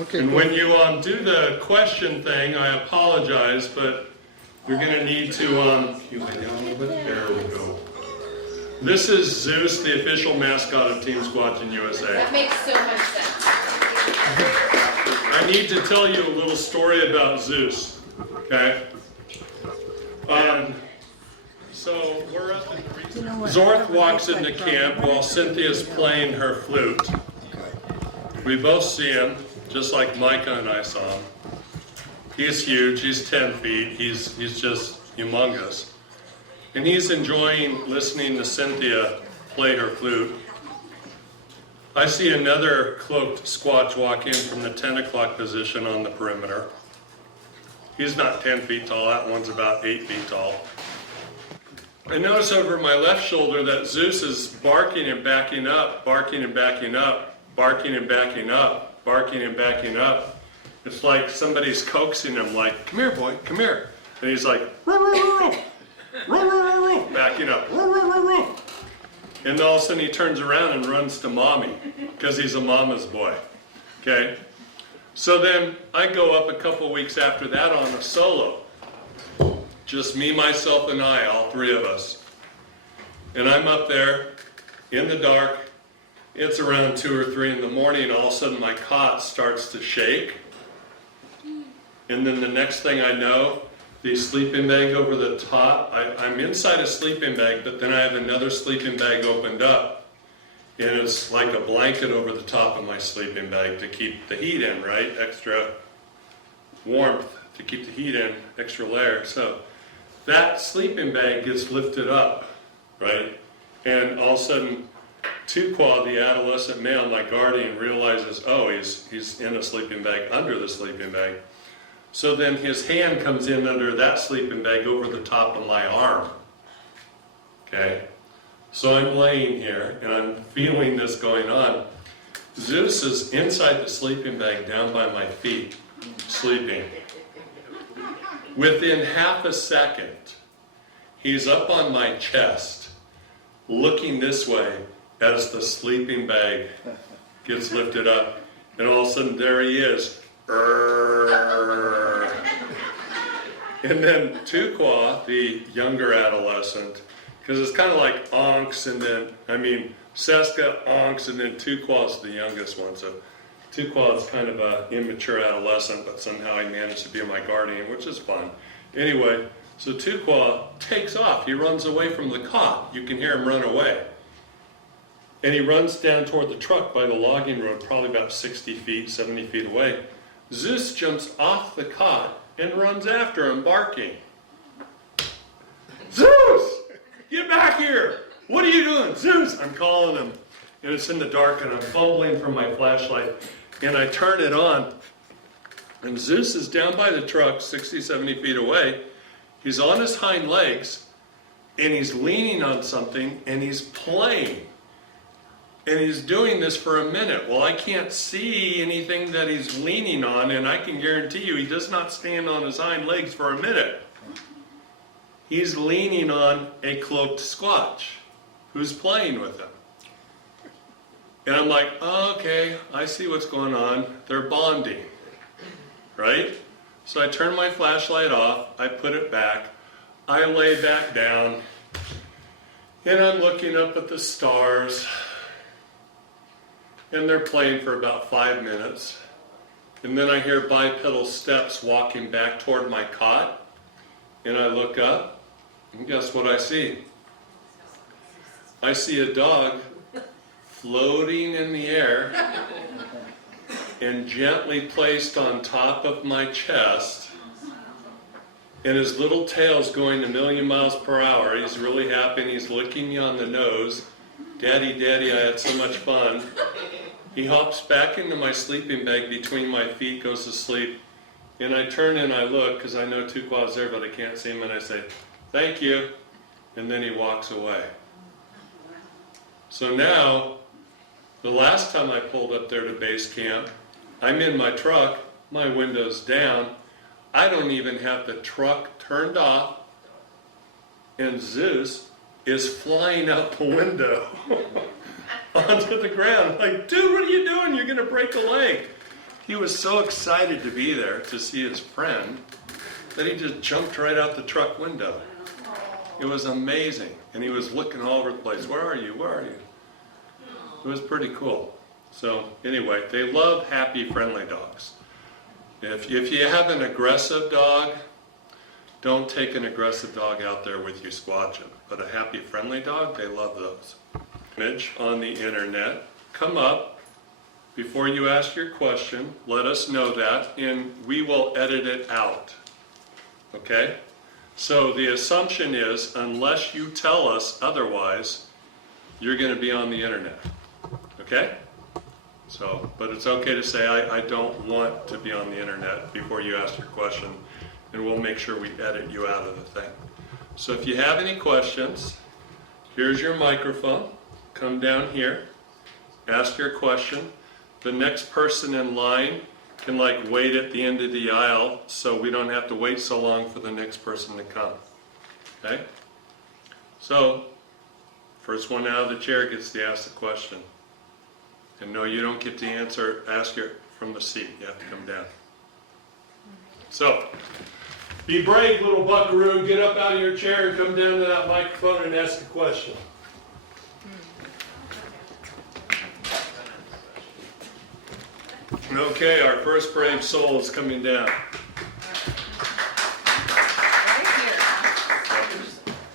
Okay. And Cool. when you do the question thing, I apologize, but you're going to need to, you lay down a little bit? There we go. This is Zeus, the official mascot of Team Squatch in USA. That makes so much sense. I need to tell you a little story about Zeus, okay? So we're up in Zorth walks into camp while Cynthia's playing her flute. We both see him, just like Micah and I saw him. He's huge, he's 10 feet, he's just humongous. And he's enjoying listening to Cynthia play her flute. I see another cloaked Squatch walk in from the 10 o'clock position on the perimeter. He's not 10 feet tall, that one's about 8 feet tall. I notice over my left shoulder that Zeus is barking and backing up, barking and backing up, barking and backing up, barking and backing up. It's like somebody's coaxing him, like, come here, boy, come here. And he's like, roo, roo, roo, roo, roo, roo, backing up, roo, roo, roo, roo. And all of a sudden he turns around and runs to mommy, because he's a mama's boy, okay? So then I go up a couple weeks after that on a solo. Just me, myself, and I, all three of us. And I'm up there in the dark. It's around 2 or 3 in the morning. All of a sudden my cot starts to shake. And then the next thing I know, the sleeping bag over the top, I'm inside a sleeping bag, but then I have another sleeping bag opened up. And it's like a blanket over the top of my sleeping bag to keep the heat in, right? Extra warmth to keep the heat in, extra layer. So that sleeping bag gets lifted up, right? And all of a sudden, Tuqua, the adolescent male, my guardian, realizes, oh, he's in a sleeping bag under the sleeping bag. So then his hand comes in under that sleeping bag over the top of my arm, okay? So I'm laying here, and I'm feeling this going on. Zeus is inside the sleeping bag down by my feet, sleeping. Within half a second, he's up on my chest, looking this way as the sleeping bag gets lifted up. And all of a sudden, there he is. And then Tuqua, the younger adolescent, because it's kind of like Onks, and then, Seska, Onks, and then Tuqua's the youngest one. So Tuqua is kind of an immature adolescent, but somehow he managed to be my guardian, which is fun. Anyway, so Tuqua takes off. He runs away from the cot. You can hear him run away. And he runs down toward the truck by the logging road, probably about 60 feet, 70 feet away. Zeus jumps off the cot and runs after him, barking. Zeus! Get back here! What are you doing? Zeus! I'm calling him. And it's in the dark, and I'm fumbling for my flashlight. And I turn it on, and Zeus is down by the truck, 60, 70 feet away. He's on his hind legs, and he's leaning on something, and he's playing. And he's doing this for a minute. Well, I can't see anything that he's leaning on, and I can guarantee you he does not stand on his hind legs for a minute. He's leaning on a cloaked Squatch who's playing with him. And I'm like, oh, okay, I see what's going on. They're bonding, right? So I turn my flashlight off, I put it back, I lay back down, and I'm looking up at the stars, and they're playing for about 5 minutes. And then I hear bipedal steps walking back toward my cot, and I look up, and guess what I see? I see a dog floating in the air and gently placed on top of my chest, and his little tail's going a million miles per hour. He's really happy, and he's licking me on the nose. Daddy, Daddy, I had so much fun. He hops back into my sleeping bag between my feet, goes to sleep, and I turn and I look, because I know Tuqua's there, but I can't see him, and I say, thank you, and then he walks away. So now, the last time I pulled up there to base camp, I'm in my truck, my window's down, I don't even have the truck turned off, and Zeus is flying out the window onto the ground. I'm like, dude, what are you doing? You're going to break a leg. he was so excited to be there to see his friend that he just jumped right out the truck window. It was amazing. And he was looking all over the place. Where are you? Where are you? It was pretty cool. So anyway, they love happy, friendly dogs. If you have an aggressive dog, don't take an aggressive dog out there with you squatching. But a happy, friendly dog, they love those. Image on the internet, come up before you ask your question. Let us know that, and we will edit it out. Okay? So the assumption is, unless you tell us otherwise, you're going to be on the internet. Okay? So, but it's okay to say, I don't want to be on the internet before you ask your question, and we'll make sure we edit you out of the thing. So if you have any questions, here's your microphone. Come down here, ask your question. The next person in line can wait at the end of the aisle so we don't have to wait so long for the next person to come. Okay? So, first one out of the chair gets to ask the question. And no, you don't get to ask it from the seat. You have to come down. So, be brave, little buckaroo. Get up out of your chair and come down to that microphone and ask a question. Okay, our first brave soul is coming down.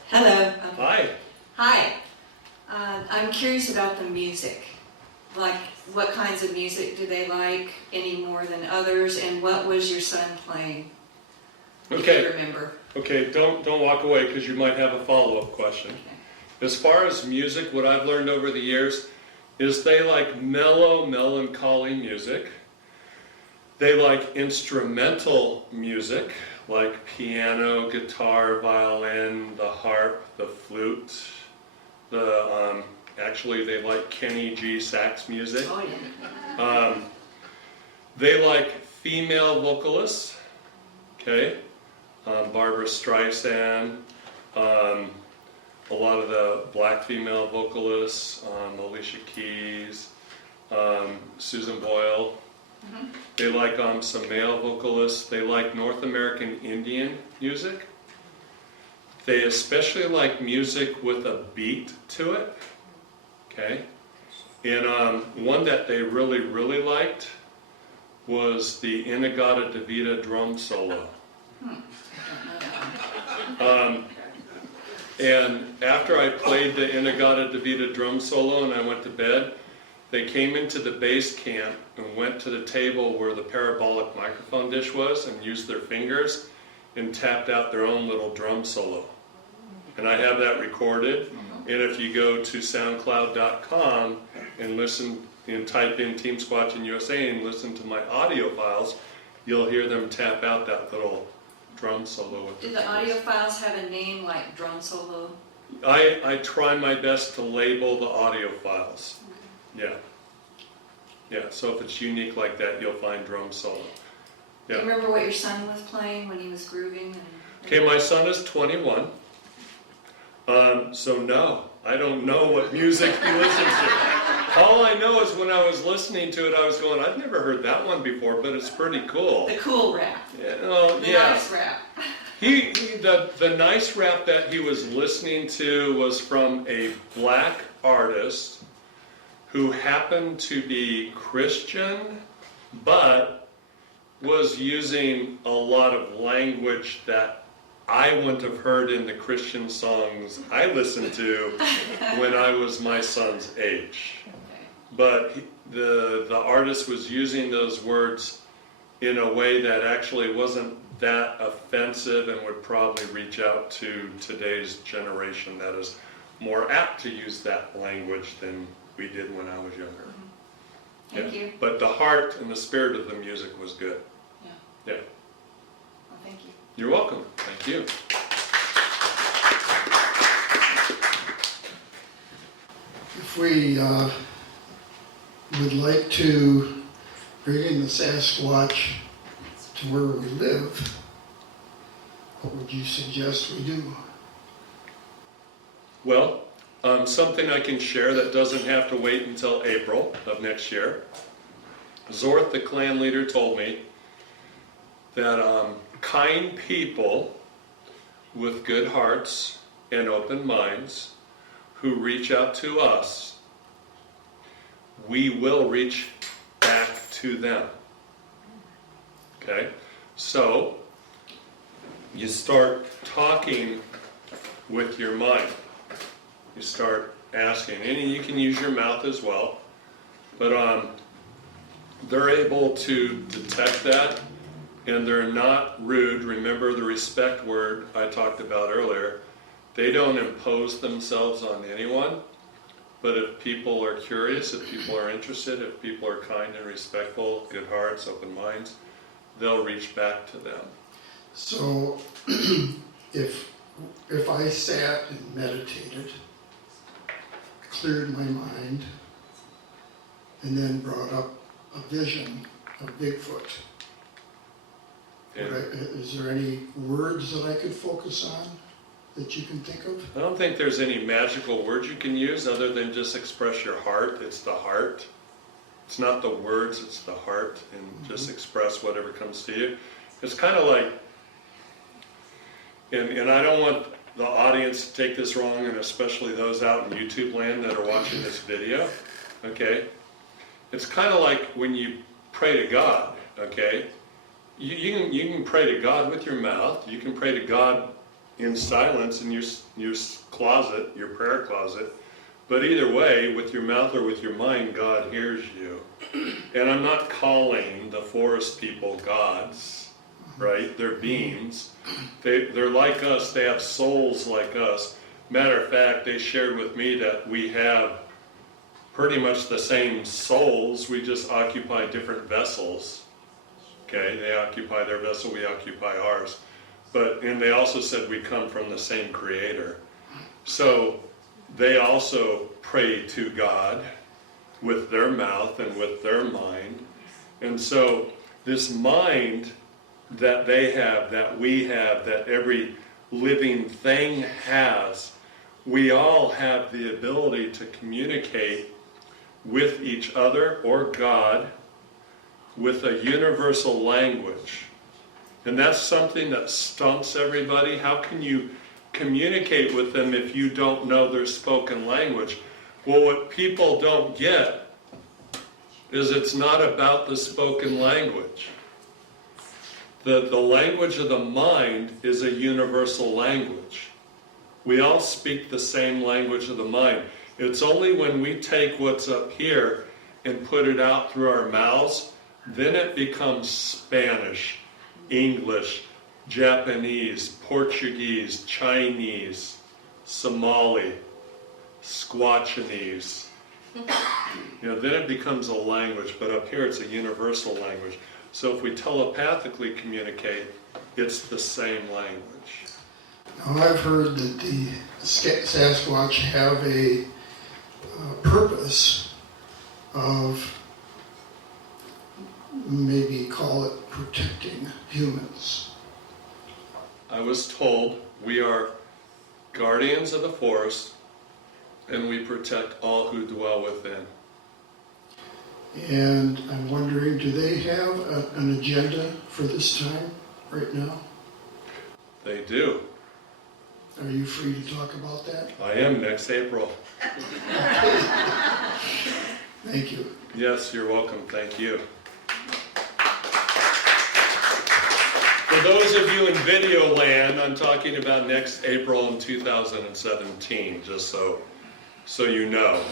Hello. Hi. Hi. I'm curious about the music. Like, what kinds of music do they like any more than others, and what was your son playing? Okay. If you remember. Okay, don't walk away because you might have a follow-up question. Okay. As far as music, what I've learned over the years is they like mellow, melancholy music. They like instrumental music, like piano, guitar, violin, the harp, the flute. Actually, they like Kenny G sax music. Oh, yeah. They like female vocalists, okay? Barbara Streisand, a lot of the black female vocalists, Alicia Keys, Susan Boyle. Mm-hmm. They like some male vocalists. They like North American Indian music. They especially like music with a beat to it. Okay? And one that they really, really liked was the In-A-Gadda-Da-Vida drum solo. And after I played the In-A-Gadda-Da-Vida drum solo and I went to bed, they came into the base camp and went to the table where the parabolic microphone dish was and used their fingers and tapped out their own little drum solo. And I have that recorded. And if you go to soundcloud.com and listen and type in Team Squatch in USA and listen to my audio files, you'll hear them tap out that little drum solo. Did the audio files have a name like drum solo? I try my best to label the audio files. Yeah. Yeah, so if it's unique like that, you'll find drum solo. Yeah. Do you remember what your son was playing when he was grooving? Okay, my son is 21. So no, I don't know what music he listens to. All I know is when I was listening to it, I was going, I've never heard that one before, but it's pretty cool. The cool rap. Yeah, the nice rap. The nice rap that he was listening to was from a black artist who happened to be Christian, but was using a lot of language that I wouldn't have heard in the Christian songs I listened to when I was my son's age. But the artist was using those words in a way that actually wasn't that offensive and would probably reach out to today's generation that is more apt to use that language than we did when I was younger. Thank you. But the heart and the spirit of the music was good. Yeah. Well, thank you. You're welcome. Thank you. If we would like to bring in the Sasquatch to where we live, what would you suggest we do? Well, something I can share that doesn't have to wait until April of next year Zorth, the clan leader, told me that kind people with good hearts and open minds who reach out to us, we will reach back to them. Okay? So, you start talking with your mind. You start asking, and you can use your mouth as well, but they're able to detect that, and they're not rude. Remember the respect word I talked about earlier. They don't impose themselves on anyone, but if people are curious, if people are interested, if people are kind and respectful, good hearts, open minds, they'll reach back to them. So if I sat and meditated, cleared my mind, and then brought up a vision of Bigfoot, is there any words that I could focus on that you can think of? I don't think there's any magical words you can use other than just express your heart. It's the heart. It's not the words, it's the heart, and just express whatever comes to you. It's kind of like, and I don't want the audience to take this wrong, and especially those out in YouTube land that are watching this video, okay? It's kind of like when you pray to God, okay? You can pray to God with your mouth. You can pray to God in silence in your closet, your prayer closet. But either way, with your mouth or with your mind, God hears you. And I'm not calling the forest people gods, right? They're beings. They're like us. They have souls like us. Matter of fact, they shared with me that we have pretty much the same souls. We just occupy different vessels. Okay, they occupy their vessel, we occupy ours. And they also said we come from the same creator. So they also pray to God with their mouth and with their mind. And so this mind that they have, that we have, that every living thing has, we all have the ability to communicate with each other or God with a universal language. And that's something that stumps everybody. How can you communicate with them if you don't know their spoken language? Well, what people don't get is it's not about the spoken language. The language of the mind is a universal language. We all speak the same language of the mind. It's only when we take what's up here and put it out through our mouths, then it becomes Spanish, English, Japanese, Portuguese, Chinese, Somali, Squatchanese. Then it becomes a language, but up here it's a universal language. So if we telepathically communicate, it's the same language. Now I've heard that the Sasquatch have a purpose of, maybe call it, protecting humans. I was told we are guardians of the forest and we protect all who dwell within. And I'm wondering, do they have an agenda for this time right now? They do. Are you free to talk about that? I am next April. Thank you. Yes, you're welcome. Thank you. For those of you in video land, I'm talking about next April in 2017, just so you know.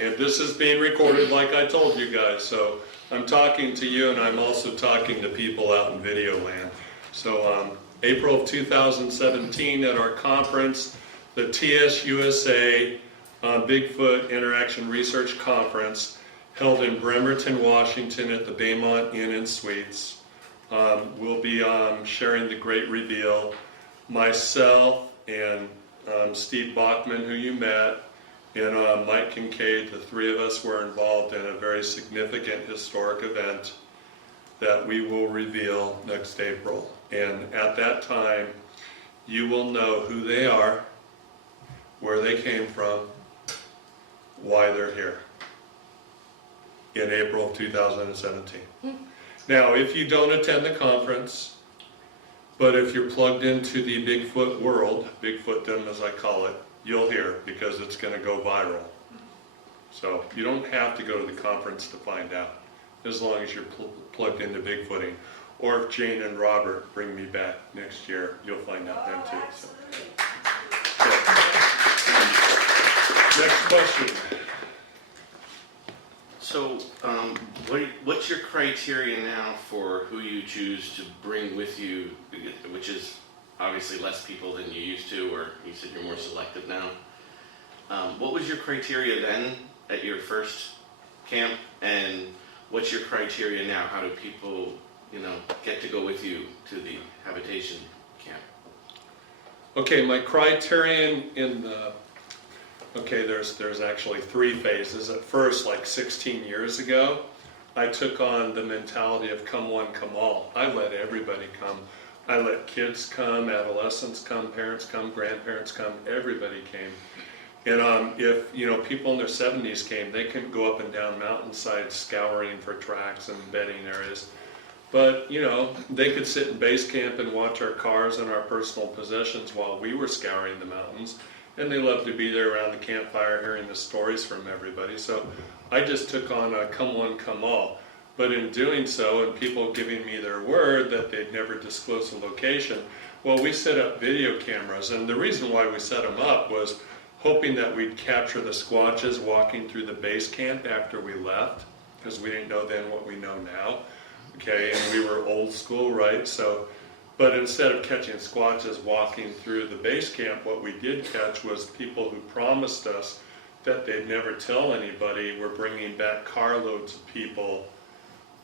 And this is being recorded like I told you guys, so I'm talking to you and I'm also talking to people out in video land. So April of 2017 at our conference, the TSUSA Bigfoot Interaction Research Conference, held in Bremerton, Washington at the Baymont Inn and Suites. We'll be sharing the great reveal. Myself and Steve Bachman, who you met, and Mike Kincaid, the three of us were involved in a very significant historic event that we will reveal next April. And at that time, you will know who they are, where they came from, why they're here. in April of 2017. Now, if you don't attend the conference, but if you're plugged into the Bigfoot world, Bigfootdom as I call it, you'll hear, because it's going to go viral. So you don't have to go to the conference to find out, as long as you're plugged into Bigfooting. Or if Jane and Robert bring me back next year, you'll find out then too. So. Next question. So, what's your criteria now for who you choose to bring with you, which is obviously less people than you used to, or you said you're more selective now? What was your criteria then at your first camp, and what's your criteria now? How do people, get to go with you to the habitation camp? Okay, my criterion in the, there's actually 3 phases. At first, like 16 years ago, I took on the mentality of come one, come all. I let everybody come. I let kids come, adolescents come, parents come, grandparents come, everybody came. And if people in their 70s came, they couldn't go up and down mountainsides scouring for tracks and bedding areas. But they could sit in base camp and watch our cars and our personal possessions while we were scouring the mountains. And they loved to be there around the campfire hearing the stories from everybody. So I just took on a come one, come all. But in doing so, and people giving me their word that they'd never disclose a location, well, we set up video cameras. And the reason why we set them up was hoping that we'd capture the Squatches walking through the base camp after we left, because we didn't know then what we know now. Okay, and we were old school, right? So, but instead of catching Squatches walking through the base camp, what we did catch was people who promised us that they'd never tell anybody were bringing back carloads of people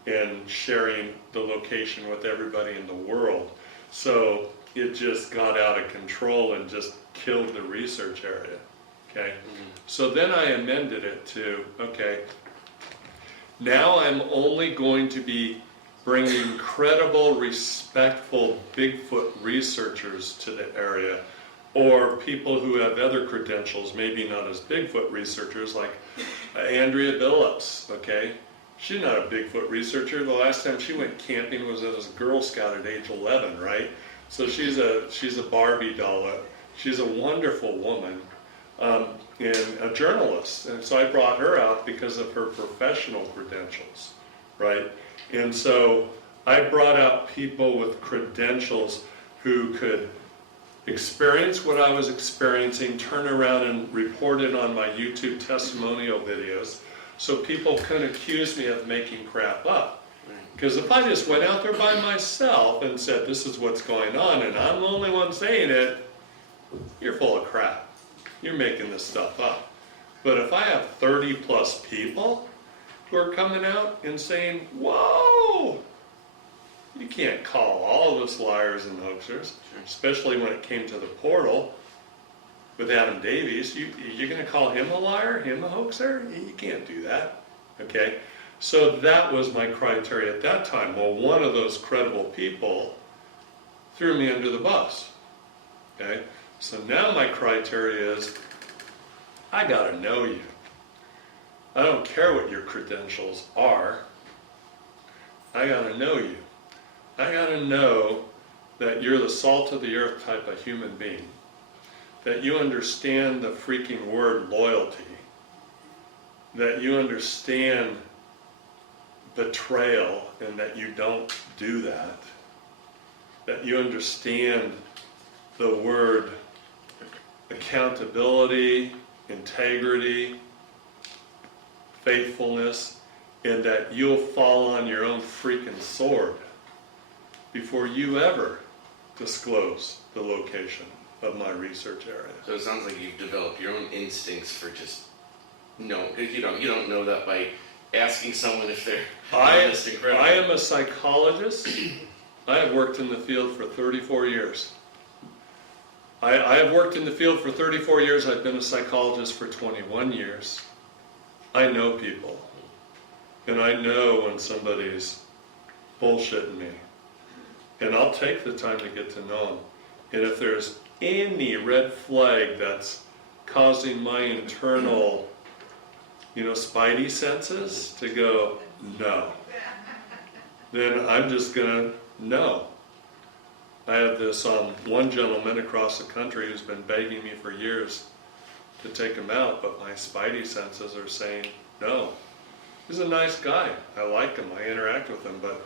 and sharing the location with everybody in the world. So it just got out of control and just killed the research area, okay? So then I amended it to, okay, now I'm only going to be bringing credible, respectful Bigfoot researchers to the area, or people who have other credentials, maybe not as Bigfoot researchers, like Andrea Billups, okay? She's not a Bigfoot researcher. The last time she went camping was as a Girl Scout at age 11, right? So she's a Barbie doll. She's a wonderful woman and a journalist. And so I brought her out because of her professional credentials, right? And so I brought out people with credentials who could experience what I was experiencing, turn around and report it on my YouTube testimonial videos, so people couldn't accuse me of making crap up. Because if I just went out there by myself and said, this is what's going on, and I'm the only one saying it, you're full of crap. You're making this stuff up. But if I have 30 plus people who are coming out and saying, whoa, you can't call all of us liars and hoaxers, especially when it came to the portal with Adam Davies. You're going to call him a liar, him a hoaxer? You can't do that, okay? So that was my criteria at that time. Well, one of those credible people threw me under the bus, okay? So now my criteria is, I got to know you. I don't care what your credentials are. I got to know you. I got to know that you're the salt of the earth type of human being, that you understand the freaking word loyalty, that you understand betrayal and that you don't do that, that you understand the word accountability, integrity, faithfulness, and that you'll fall on your own freaking sword before you ever disclose the location of my research area. So it sounds like you've developed your own instincts for just because you don't know that by asking someone if they're honest and credible. I am a psychologist. I have worked in the field for 34 years. I have worked in the field for 34 years. I've been a psychologist for 21 years. I know people. And I know when somebody's bullshitting me. And I'll take the time to get to know them. And if there's any red flag that's causing my internal, spidey senses to go, no. Then I'm just gonna no. I have this one gentleman across the country who's been begging me for years to take him out, but my spidey senses are saying no. He's a nice guy. I like him. I interact with him, but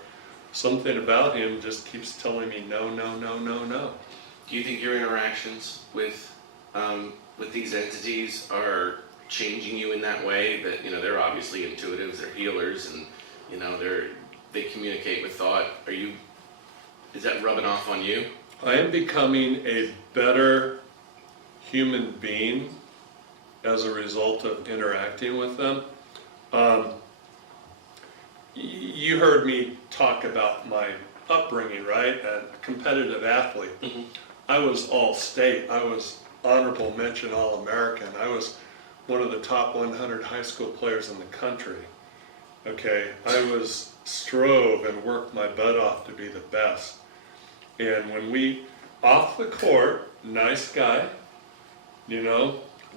something about him just keeps telling me no, no, no, no, no. Do you think your interactions with these entities are changing you in that way? That they're obviously intuitives, they're healers, and they communicate with thought. Is that rubbing off on you? I am becoming a better human being as a result of interacting with them. You heard me talk about my upbringing, right? A competitive athlete. Mm-hmm. I was all-state. I was honorable mention All-American. I was one of the top 100 high school players in the country. Okay, I strove and worked my butt off to be the best. And when we, off the court, nice guy,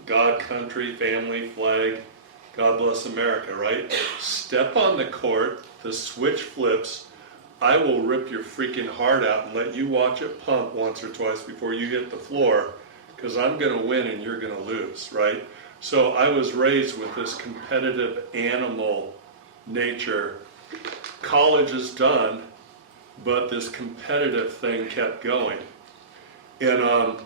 God, country, family, flag, God bless America, right? Step on the court, the switch flips, I will rip your freaking heart out and let you watch it pump once or twice before you hit the floor, because I'm going to win and you're going to lose, right? So I was raised with this competitive animal nature. College is done, but this competitive thing kept going. And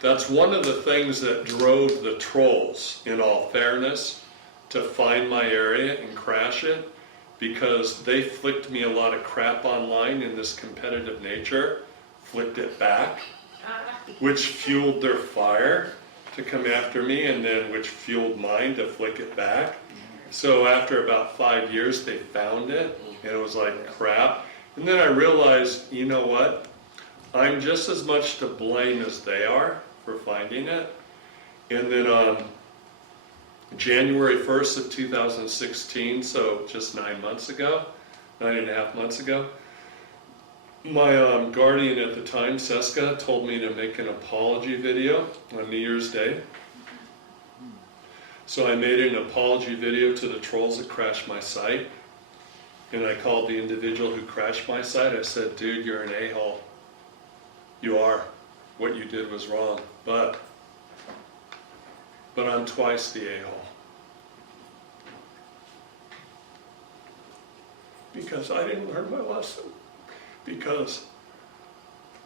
that's one of the things that drove the trolls, in all fairness, to find my area and crash it, because they flicked me a lot of crap online in this competitive nature, flicked it back, which fueled their fire to come after me, and then which fueled mine to flick it back. So after about 5 years, they found it, and it was like crap. And then I realized, you know what? I'm just as much to blame as they are for finding it. And then on January 1st of 2016, so just 9.5 months ago, my guardian at the time, Seska, told me to make an apology video on New Year's Day. So I made an apology video to the trolls that crashed my site. And I called the individual who crashed my site. I said, dude, you're an a-hole. You are. What you did was wrong. But I'm twice the a-hole. Because I didn't learn my lesson. Because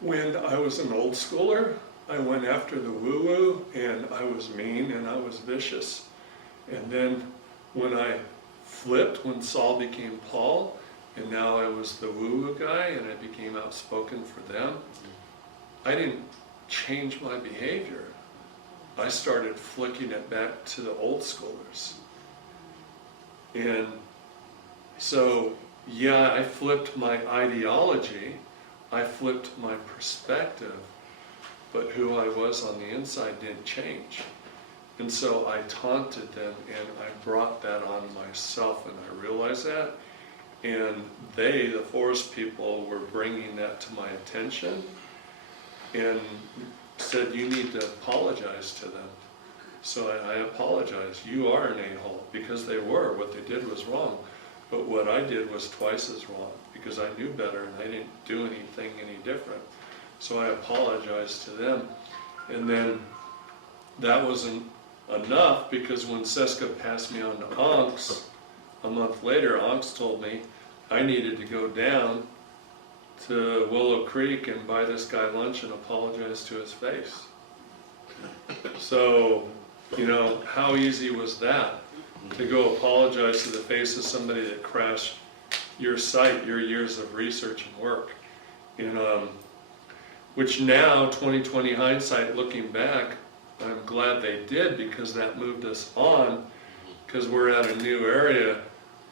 when I was an old schooler, I went after the woo-woo, and I was mean and I was vicious. And then when I flipped, when Saul became Paul, and now I was the woo-woo guy, and I became outspoken for them, I didn't change my behavior. I started flicking it back to the old schoolers. And so, yeah, I flipped my ideology, I flipped my perspective, but who I was on the inside didn't change. And so I taunted them, and I brought that on myself, and I realized that. And they, the forest people, were bringing that to my attention and said, you need to apologize to them. So I apologized. You are an a-hole, because they were. What they did was wrong. But what I did was twice as wrong, because I knew better and I didn't do anything any different. So I apologized to them. And then that wasn't enough, because when Seska passed me on to Onks, a month later, Onks told me I needed to go down to Willow Creek and buy this guy lunch and apologize to his face. So, how easy was that? To go apologize to the face of somebody that crashed your site, your years of research and work. Which now, 2020 hindsight, looking back, I'm glad they did, because that moved us on, because we're at a new area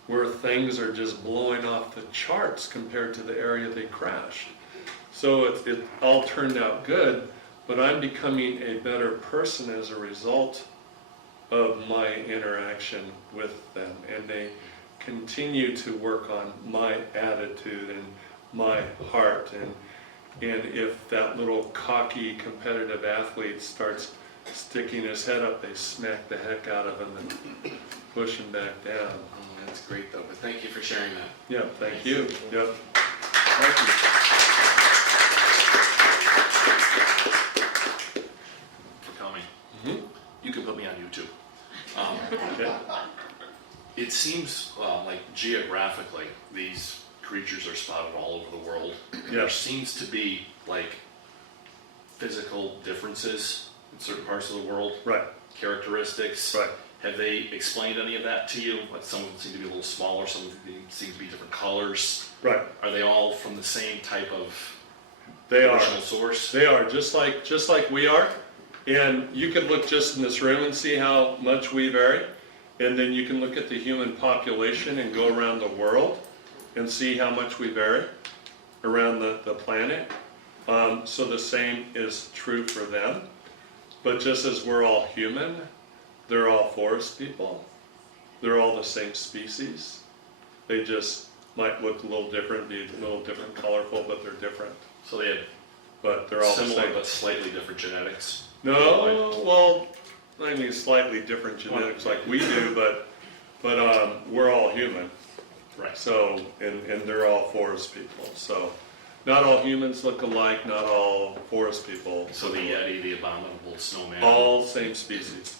where things are just blowing off the charts compared to the area they crashed. So it all turned out good, but I'm becoming a better person as a result of my interaction with them, and they continue to work on my attitude and my heart, and if that little cocky competitive athlete starts sticking his head up, they smack the heck out of him and push him back down. Oh, that's great though, but thank you for sharing that. Yeah, thank you. Yep. Thank you. For coming. Mhm. You can put me on YouTube. Okay. It seems like geographically, these creatures are spotted all over the world. There Yes. seems to be like physical differences in certain parts of the world, Right. characteristics. Right. Have they explained any of that to you? Like some of them seem to be a little smaller, some of them seem to be different colors. Right. Are they all from the same type of They are. original source? They are just like we are. And you can look just in this room and see how much we vary. And then you can look at the human population and go around the world and see how much we vary around the planet. So the same is true for them. But just as we're all human, they're all forest people. They're all the same species. They just might look a little different, be a little different colorful, but they're different. So they have But they're all the similar same. but slightly different genetics. No, well, I mean slightly different genetics like we do, but we're all human. Right. So, and they're all forest people. So, not all humans look alike. Not all forest people. So the Yeti, the abominable snowman, All same species.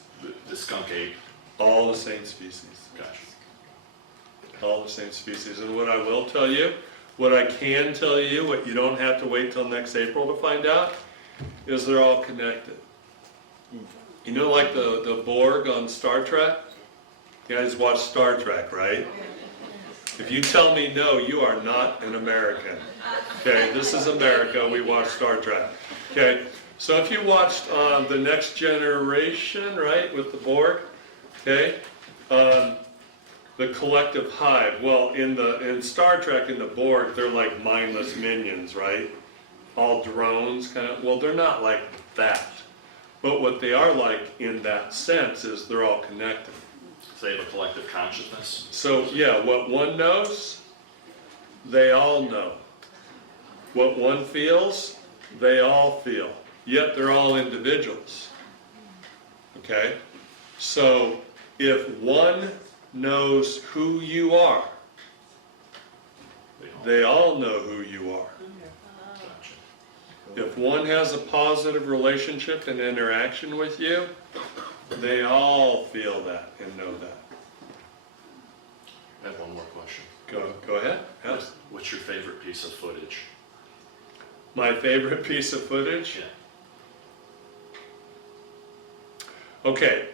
the skunk ape. All the same species. Gotcha. All the same species. And what I will tell you, what I can tell you, what you don't have to wait till next April to find out, is they're all connected. You know, like the Borg on Star Trek? You guys watch Star Trek, right? If you tell me no, you are not an American. Okay, this is America, we watch Star Trek. Okay, so if you watched The Next Generation, right, with the Borg, okay, the collective hive, well, in Star Trek, in the Borg, they're like mindless minions, right? All drones, kind of, well, they're not like that. But what they are like in that sense is they're all connected. So they have a collective consciousness. So yeah, what one knows, they all know. What one feels, they all feel. Yet they're all individuals. Okay? So if one knows who you are, they all know who you are. Gotcha. If one has a positive relationship and interaction with you, they all feel that and know that. I have one more question. Go ahead. Yes. What's your favorite piece of footage? My favorite piece of footage? Yeah. Okay.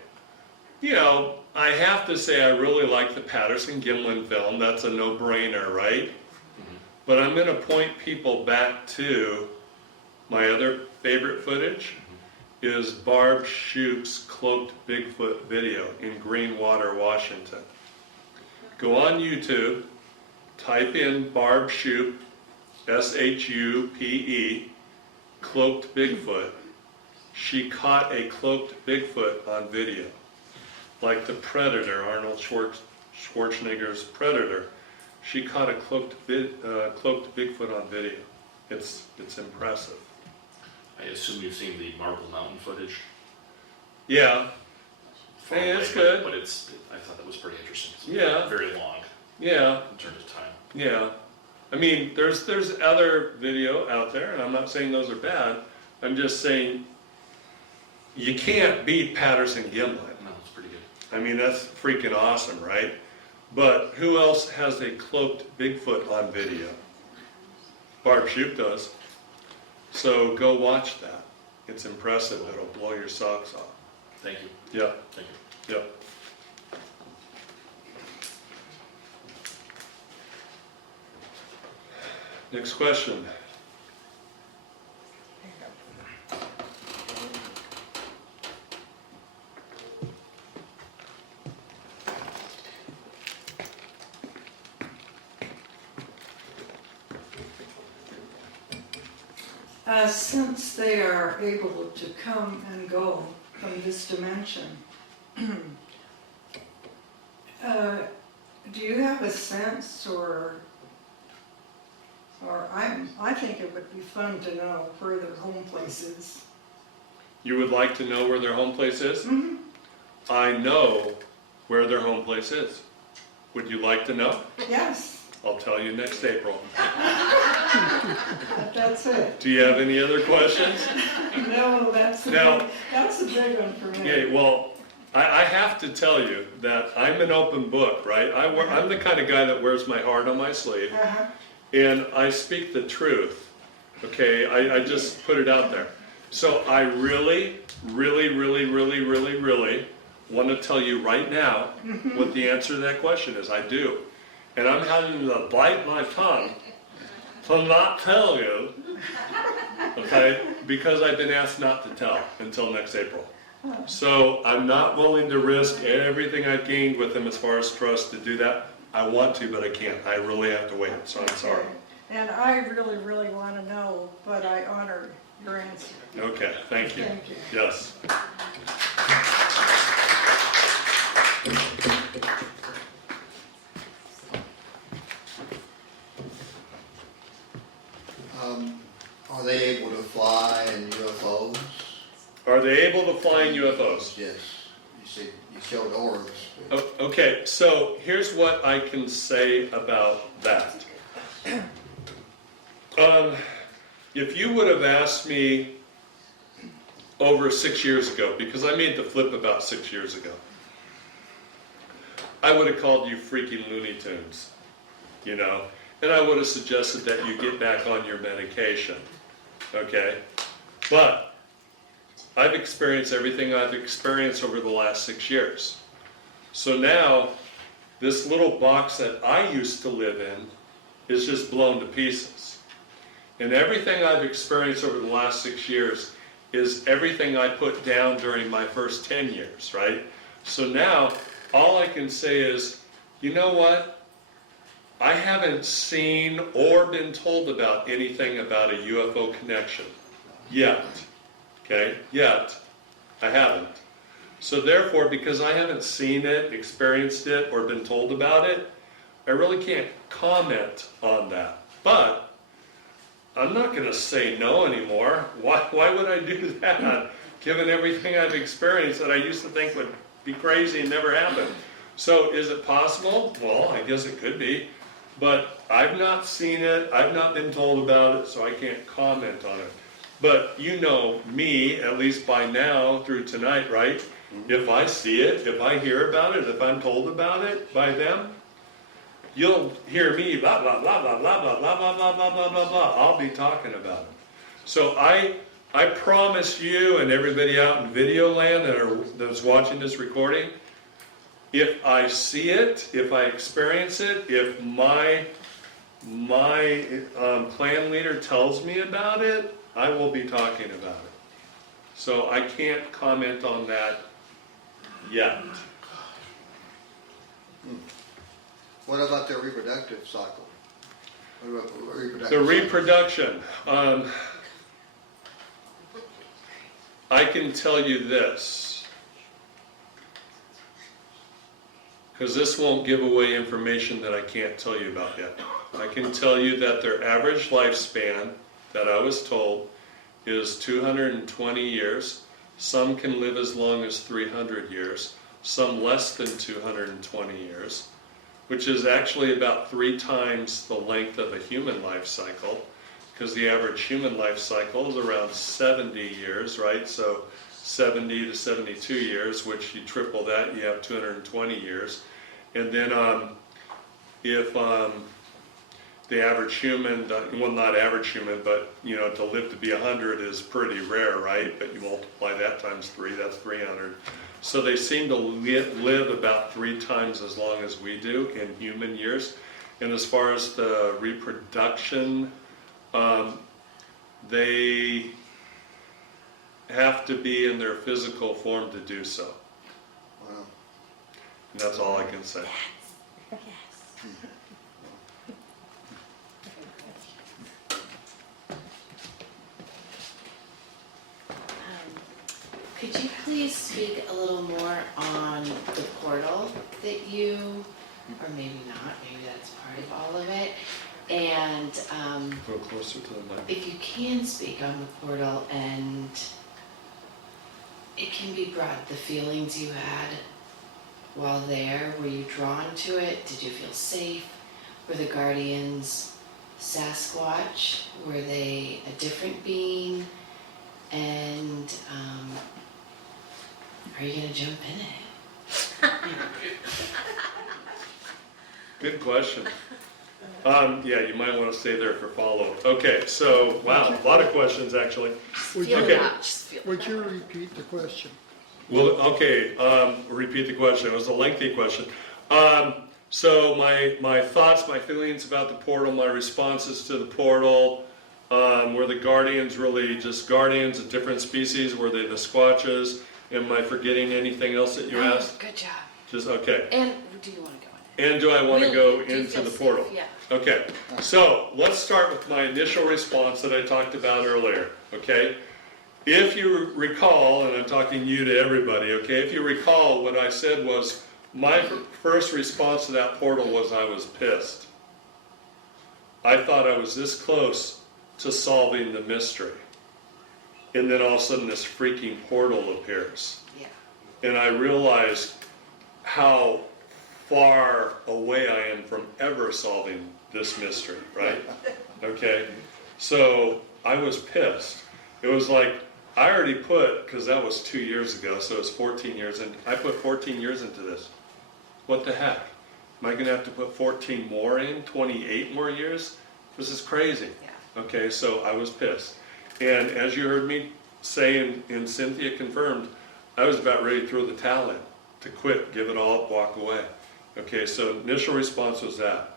You know, I have to say I really like the Patterson-Gimlin film. That's a no-brainer, right? Mm-hmm. But I'm going to point people back to my other favorite footage is Barb Shoup's Cloaked Bigfoot video in Greenwater, Washington. Go on YouTube, type in Barb Shoup, S-H-U-P-E, Cloaked Bigfoot. She caught a cloaked Bigfoot on video. Like the Predator, Arnold Schwarzenegger's Predator. She caught a cloaked Bigfoot on video. It's impressive. I assume you've seen the Marble Mountain footage. Yeah. Far Hey, away, it's good. But I thought that was pretty interesting. It's Yeah. very long Yeah. in terms of time. Yeah. I mean, there's other video out there, and I'm not saying those are bad. I'm just saying you can't beat Patterson-Gimlin. No, it's pretty good. I mean, that's freaking awesome, right? But who else has a cloaked Bigfoot on video? Barb Shoup does. So go watch that. It's impressive. It'll blow your socks off. Thank you. Yeah, Thank you. yeah. Next question. Since they are able to come and go from this dimension, do you have a sense or I think it would be fun to know where their home place is. You would like to know where their home place is? I know where their home place is. Would you like to know? Yes, I'll tell you next April. that's it. Do you have any other questions? No, that's Now- a big one for me. Okay, well, I have to tell you that I'm an open book, right? I'm the kind of guy that wears my heart on my sleeve, Uh-huh. and I speak the truth, okay? I just put it out there. So I really want to tell you right now what the answer to that question is. I do. And I'm having to bite my tongue to not tell you, okay? Because I've been asked not to tell until next April. So I'm not willing to risk everything I've gained with them as far as trust to do that. I want to, but I can't. I really have to wait, so I'm sorry. And I really want to know, but I honor your answer. Okay, thank you. Thank you. Yes. Are they able to fly in UFOs? Are they able to fly in UFOs? Yes. You showed orbs. but- Okay, so here's what I can say about that. If you would have asked me over 6 years ago, because I made the flip about 6 years ago, I would have called you freaking Looney Tunes, you know? And I would have suggested that you get back on your medication, okay? But I've experienced everything I've experienced over the last 6 years. So now, this little box that I used to live in is just blown to pieces. And everything I've experienced over the last 6 years is everything I put down during my first 10 years, right? So now, all I can say is, you know what? I haven't seen or been told about anything about a UFO connection yet, okay? Yet, I haven't. So therefore, because I haven't seen it, experienced it, or been told about it, I really can't comment on that. But I'm not going to say no anymore. Why would I do that, given everything I've experienced that I used to think would be crazy and never happen? So is it possible? Well, I guess it could be. But I've not seen it, I've not been told about it, so I can't comment on it. But you know me, at least by now, through tonight, right? If I see it, if I hear about it, if I'm told about it by them, you'll hear me blah, blah, blah, blah, blah, blah, blah, blah, blah, blah, blah, blah, blah. I'll be talking about it. So I promise you and everybody out in video land that's watching this recording, if I see it, if I experience it, if my clan leader tells me about it, I will be talking about it. So I can't comment on that yet. What about their reproductive cycle? What about reproductive The cycle? reproduction. I can tell you this, because this won't give away information that I can't tell you about yet. I can tell you that their average lifespan, that I was told, is 220 years. Some can live as long as 300 years, some less than 220 years, which is actually about 3 times the length of a human life cycle, because the average human life cycle is around 70 years, right? So 70 to 72 years, which you triple that, you have 220 years. And then if the average human, well, not average human, but you know, to live to be 100 is pretty rare, right? But you multiply that times 3, that's 300. So they seem to live about 3 times as long as we do in human years. And as far as the reproduction, they have to be in their physical form to do so. Wow. And that's all I can say. Could you please speak a little more on the portal that you, or maybe not, maybe that's part of all of it, and Go closer to the mic. if you can speak on the portal and it can be broad. The feelings you had while there, were you drawn to it? Did you feel safe? Were the guardians Sasquatch? Were they a different being? And are you gonna jump in it? Good question. Yeah, you might want to stay there for follow-up. Okay, so, wow, a lot of questions, actually. Would you, Okay. would you repeat the question? Well, okay, repeat the question. It was a lengthy question. So my thoughts, my feelings about the portal, my responses to the portal, were the guardians really just guardians of different species? Were they the Squatches? Am I forgetting anything else that you asked? Good job. Just, okay. And do you wanna go in it? And do I want to go Really, do you into feel the safe? portal? Yeah. Okay, so let's start with my initial response that I talked about earlier, okay? If you recall, and I'm talking you to everybody, okay? If you recall, what I said was, my first response to that portal was I was pissed. I thought I was this close to solving the mystery. And then all of a sudden this freaking portal appears. Yeah. And I realized how far away I am from ever solving this mystery, right? Okay, so I was pissed. It was like, I already put, because that was 2 years ago, so it's 14 years, and I put 14 years into this. What the heck? Am I gonna have to put 14 more in, 28 more years? This is crazy. Yeah. Okay, so I was pissed. And as you heard me say, and Cynthia confirmed, I was about ready to throw the towel in, to quit, give it all up, walk away. Okay, so initial response was that.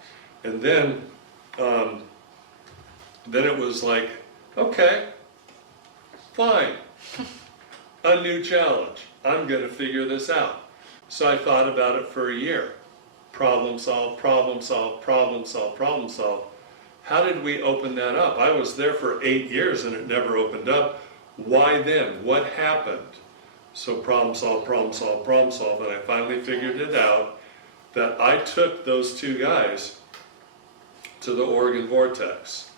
And then it was like, okay, fine, a new challenge. I'm gonna figure this out. So I thought about it for a year. Problem solve, problem solve, problem solve, problem solve. How did we open that up? I was there for 8 years and it never opened up. Why then? What happened? So problem solve, problem solve, problem solve, and I finally figured it out that I took those two guys to the Oregon Vortex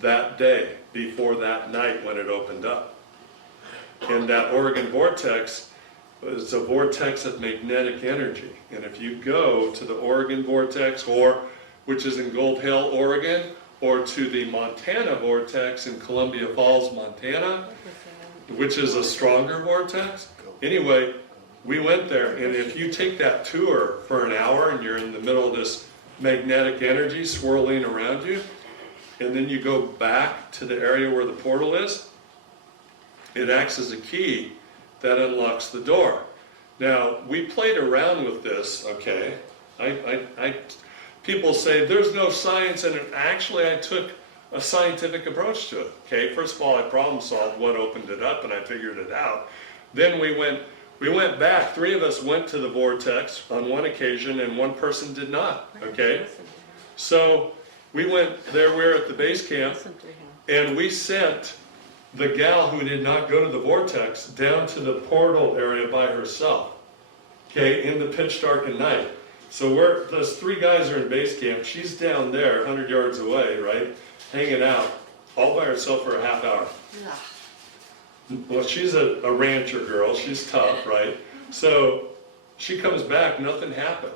that day before that night when it opened up. And that Oregon Vortex was a vortex of magnetic energy. And if you go to the Oregon Vortex, or which is in Gold Hill, Oregon, or to the Montana Vortex in Columbia Falls, Montana, which is a stronger vortex. Anyway, we went there, and if you take that tour for an hour and you're in the middle of this magnetic energy swirling around you, and then you go back to the area where the portal is, it acts as a key that unlocks the door. Now, we played around with this, okay? People say there's no science in it. Actually, I took a scientific approach to it, okay? First of all, I problem solved what opened it up, and I figured it out. Then we went back. 3 of us went to the vortex on one occasion, and 1 person did not, okay? So we went there, we were at the base camp, and we sent the gal who did not go to the vortex down to the portal area by herself, okay, in the pitch dark at night. So those 3 guys are in base camp, she's down there 100 yards away, right, hanging out, all by herself for a half hour. Well, she's a rancher girl, she's tough, right? So she comes back, nothing happened.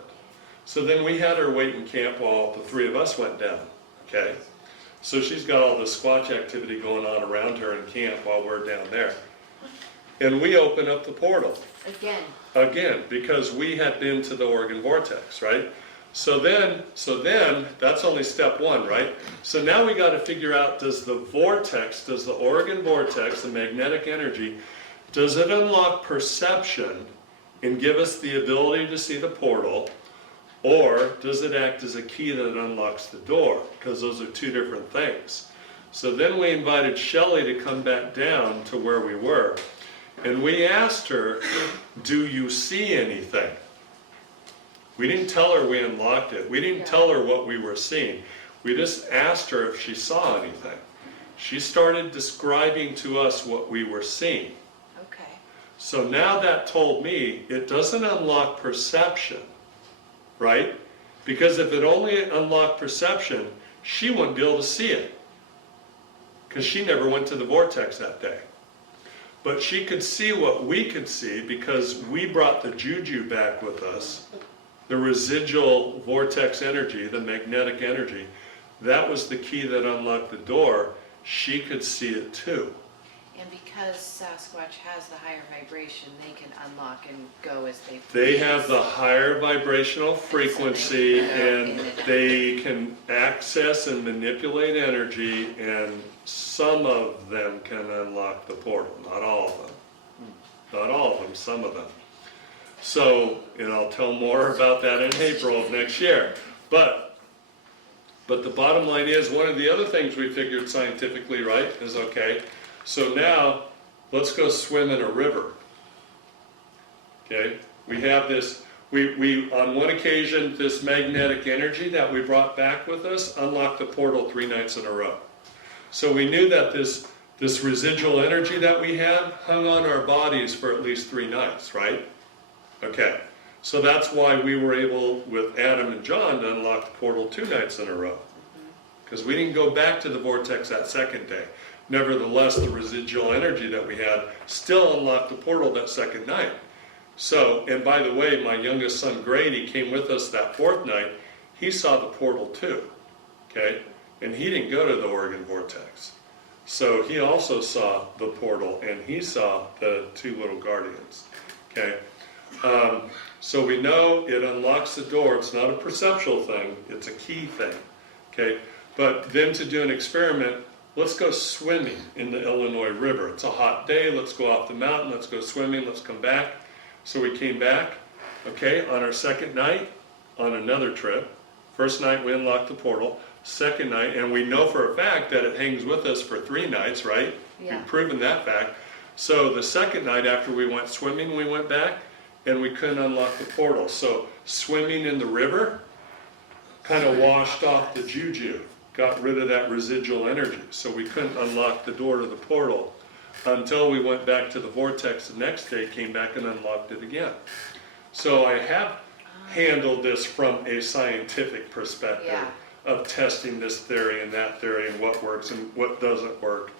So then we had her wait in camp while the 3 of us went down, okay? So she's got all this Squatch activity going on around her in camp while we're down there. And we open up the portal. Again, because we had been to the Oregon Vortex, right? So then, that's only step 1, right? So now we got to figure out, does the Oregon Vortex, the magnetic energy, does it unlock perception and give us the ability to see the portal, or does it act as a key that unlocks the door? Because those are 2 different things. So then we invited Shelley to come back down to where we were, and we asked her, do you see anything? We didn't tell her we unlocked it. We didn't tell her what we were seeing. We just asked her if she saw anything. She started describing to us what we were seeing. Okay. So now that told me it doesn't unlock perception, right? Because if it only unlocked perception, she wouldn't be able to see it, because she never went to the vortex that day. but she could see what we could see because we brought the juju back with us, the residual vortex energy, the magnetic energy. That was the key that unlocked the door. She could see it too. And because Sasquatch has the higher vibration, they can unlock and go as they please. They have the higher vibrational frequency and they can access and manipulate energy, and some of them can unlock the portal, not all of them. Not all of them, some of them. So, and I'll tell more about that in April of next year. But the bottom line is, one of the other things we figured scientifically, right, is okay, so now let's go swim in a river. Okay, we have this, we on one occasion, this magnetic energy that we brought back with us unlocked the portal 3 nights in a row. So we knew that this residual energy that we had hung on our bodies for at least 3 nights, right? Okay, so that's why we were able, with Adam and John, to unlock the portal 2 nights in a row. Because we didn't go back to the vortex that second day. Nevertheless, the residual energy that we had still unlocked the portal that second night. So, and by the way, my youngest son Grady came with us that 4th night. He saw the portal too, okay? And he didn't go to the Oregon vortex. So he also saw the portal, and he saw the 2 little guardians, okay? So we know it unlocks the door. It's not a perceptual thing, it's a key thing, okay? But then to do an experiment, let's go swimming in the Illinois River. It's a hot day, let's go off the mountain, let's go swimming, let's come back. So we came back, okay, on our second night, on another trip. First night we unlocked the portal, second night, and we know for a fact that it hangs with us for 3 nights, right? Yeah. We've proven that fact. So the second night after we went swimming, we went back, and we couldn't unlock the portal. So swimming in the river kind of washed off the juju, got rid of that residual energy. So we couldn't unlock the door to the portal until we went back to the vortex the next day, came back and unlocked it again. So I have handled this from a scientific perspective, Yeah. of testing this theory and that theory and what works and what doesn't work.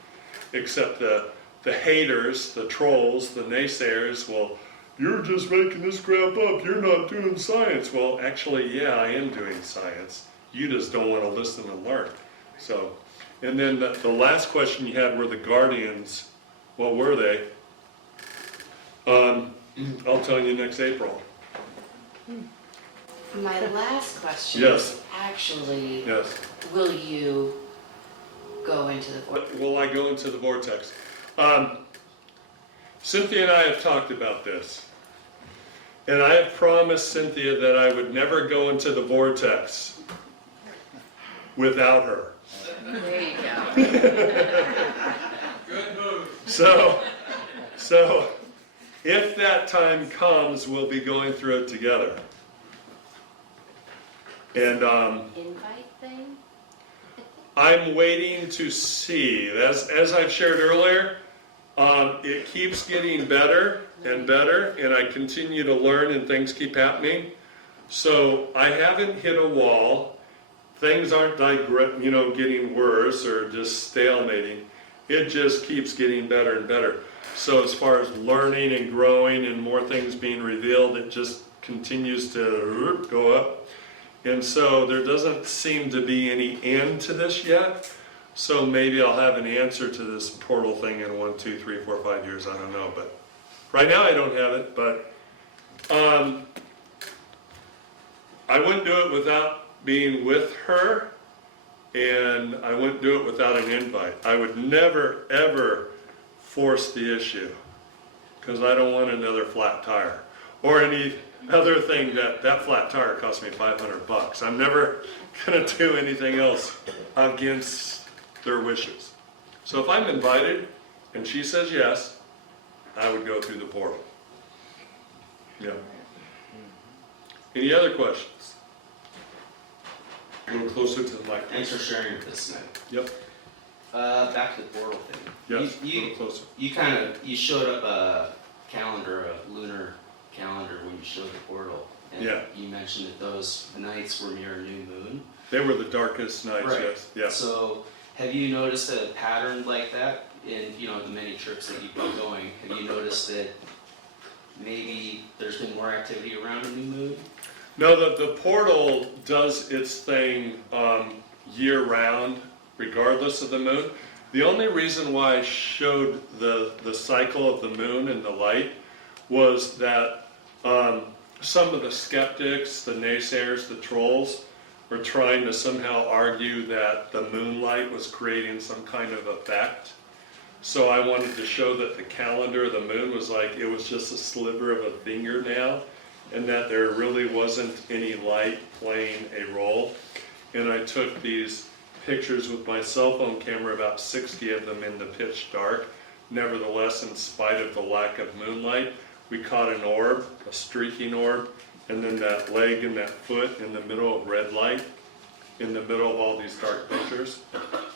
Except the haters, the trolls, the naysayers, well, you're just making this crap up, you're not doing science. Well, actually, yeah, I am doing science. You just don't want to listen and learn. So, and then the last question you had were the guardians. What were they? I'll tell you next April. My last question Yes. is actually, Yes. will you go into the vortex? Will I go into the vortex? Cynthia and I have talked about this. And I have promised Cynthia that I would never go into the vortex without her. There you go. So if that time comes, we'll be going through it together. And Invite thing? I'm waiting to see. As I've shared earlier, it keeps getting better and better, and I continue to learn and things keep happening. So I haven't hit a wall. Things aren't like, getting worse or just stalemating. It just keeps getting better and better. So as far as learning and growing and more things being revealed, it just continues to go up. And so there doesn't seem to be any end to this yet. So maybe I'll have an answer to this portal thing in 1, 2, 3, 4, 5 years. I don't know, but right now I don't have it. But I wouldn't do it without being with her, and I wouldn't do it without an invite. I would never ever force the issue, because I don't want another flat tire or any other thing. That flat tire cost me $500. I'm never gonna do anything else against their wishes. So if I'm invited and she says yes, I would go through the portal. Yeah. Any other questions? A little closer to the mic. Thanks for sharing this tonight. Yep. Back to the portal thing. Yes. A You little closer. you showed up a calendar, a lunar calendar when you showed the portal. And Yeah. you mentioned that those nights were near a new moon. They were the darkest nights. Right. Yes. Yeah. So have you noticed a pattern like that in, you know, the many trips that you've been going, have you noticed that maybe there's been more activity around a new moon? No, the portal does its thing year-round, regardless of the moon. The only reason why I showed the cycle of the moon and the light was that some of the skeptics, the naysayers, the trolls, were trying to somehow argue that the moonlight was creating some kind of effect. So I wanted to show that the calendar of the moon was like, it was just a sliver of a fingernail, and that there really wasn't any light playing a role. And I took these pictures with my cell phone camera, about 60 of them in the pitch dark. Nevertheless, in spite of the lack of moonlight, we caught an orb, a streaking orb, and then that leg and that foot in the middle of red light, in the middle of all these dark pictures.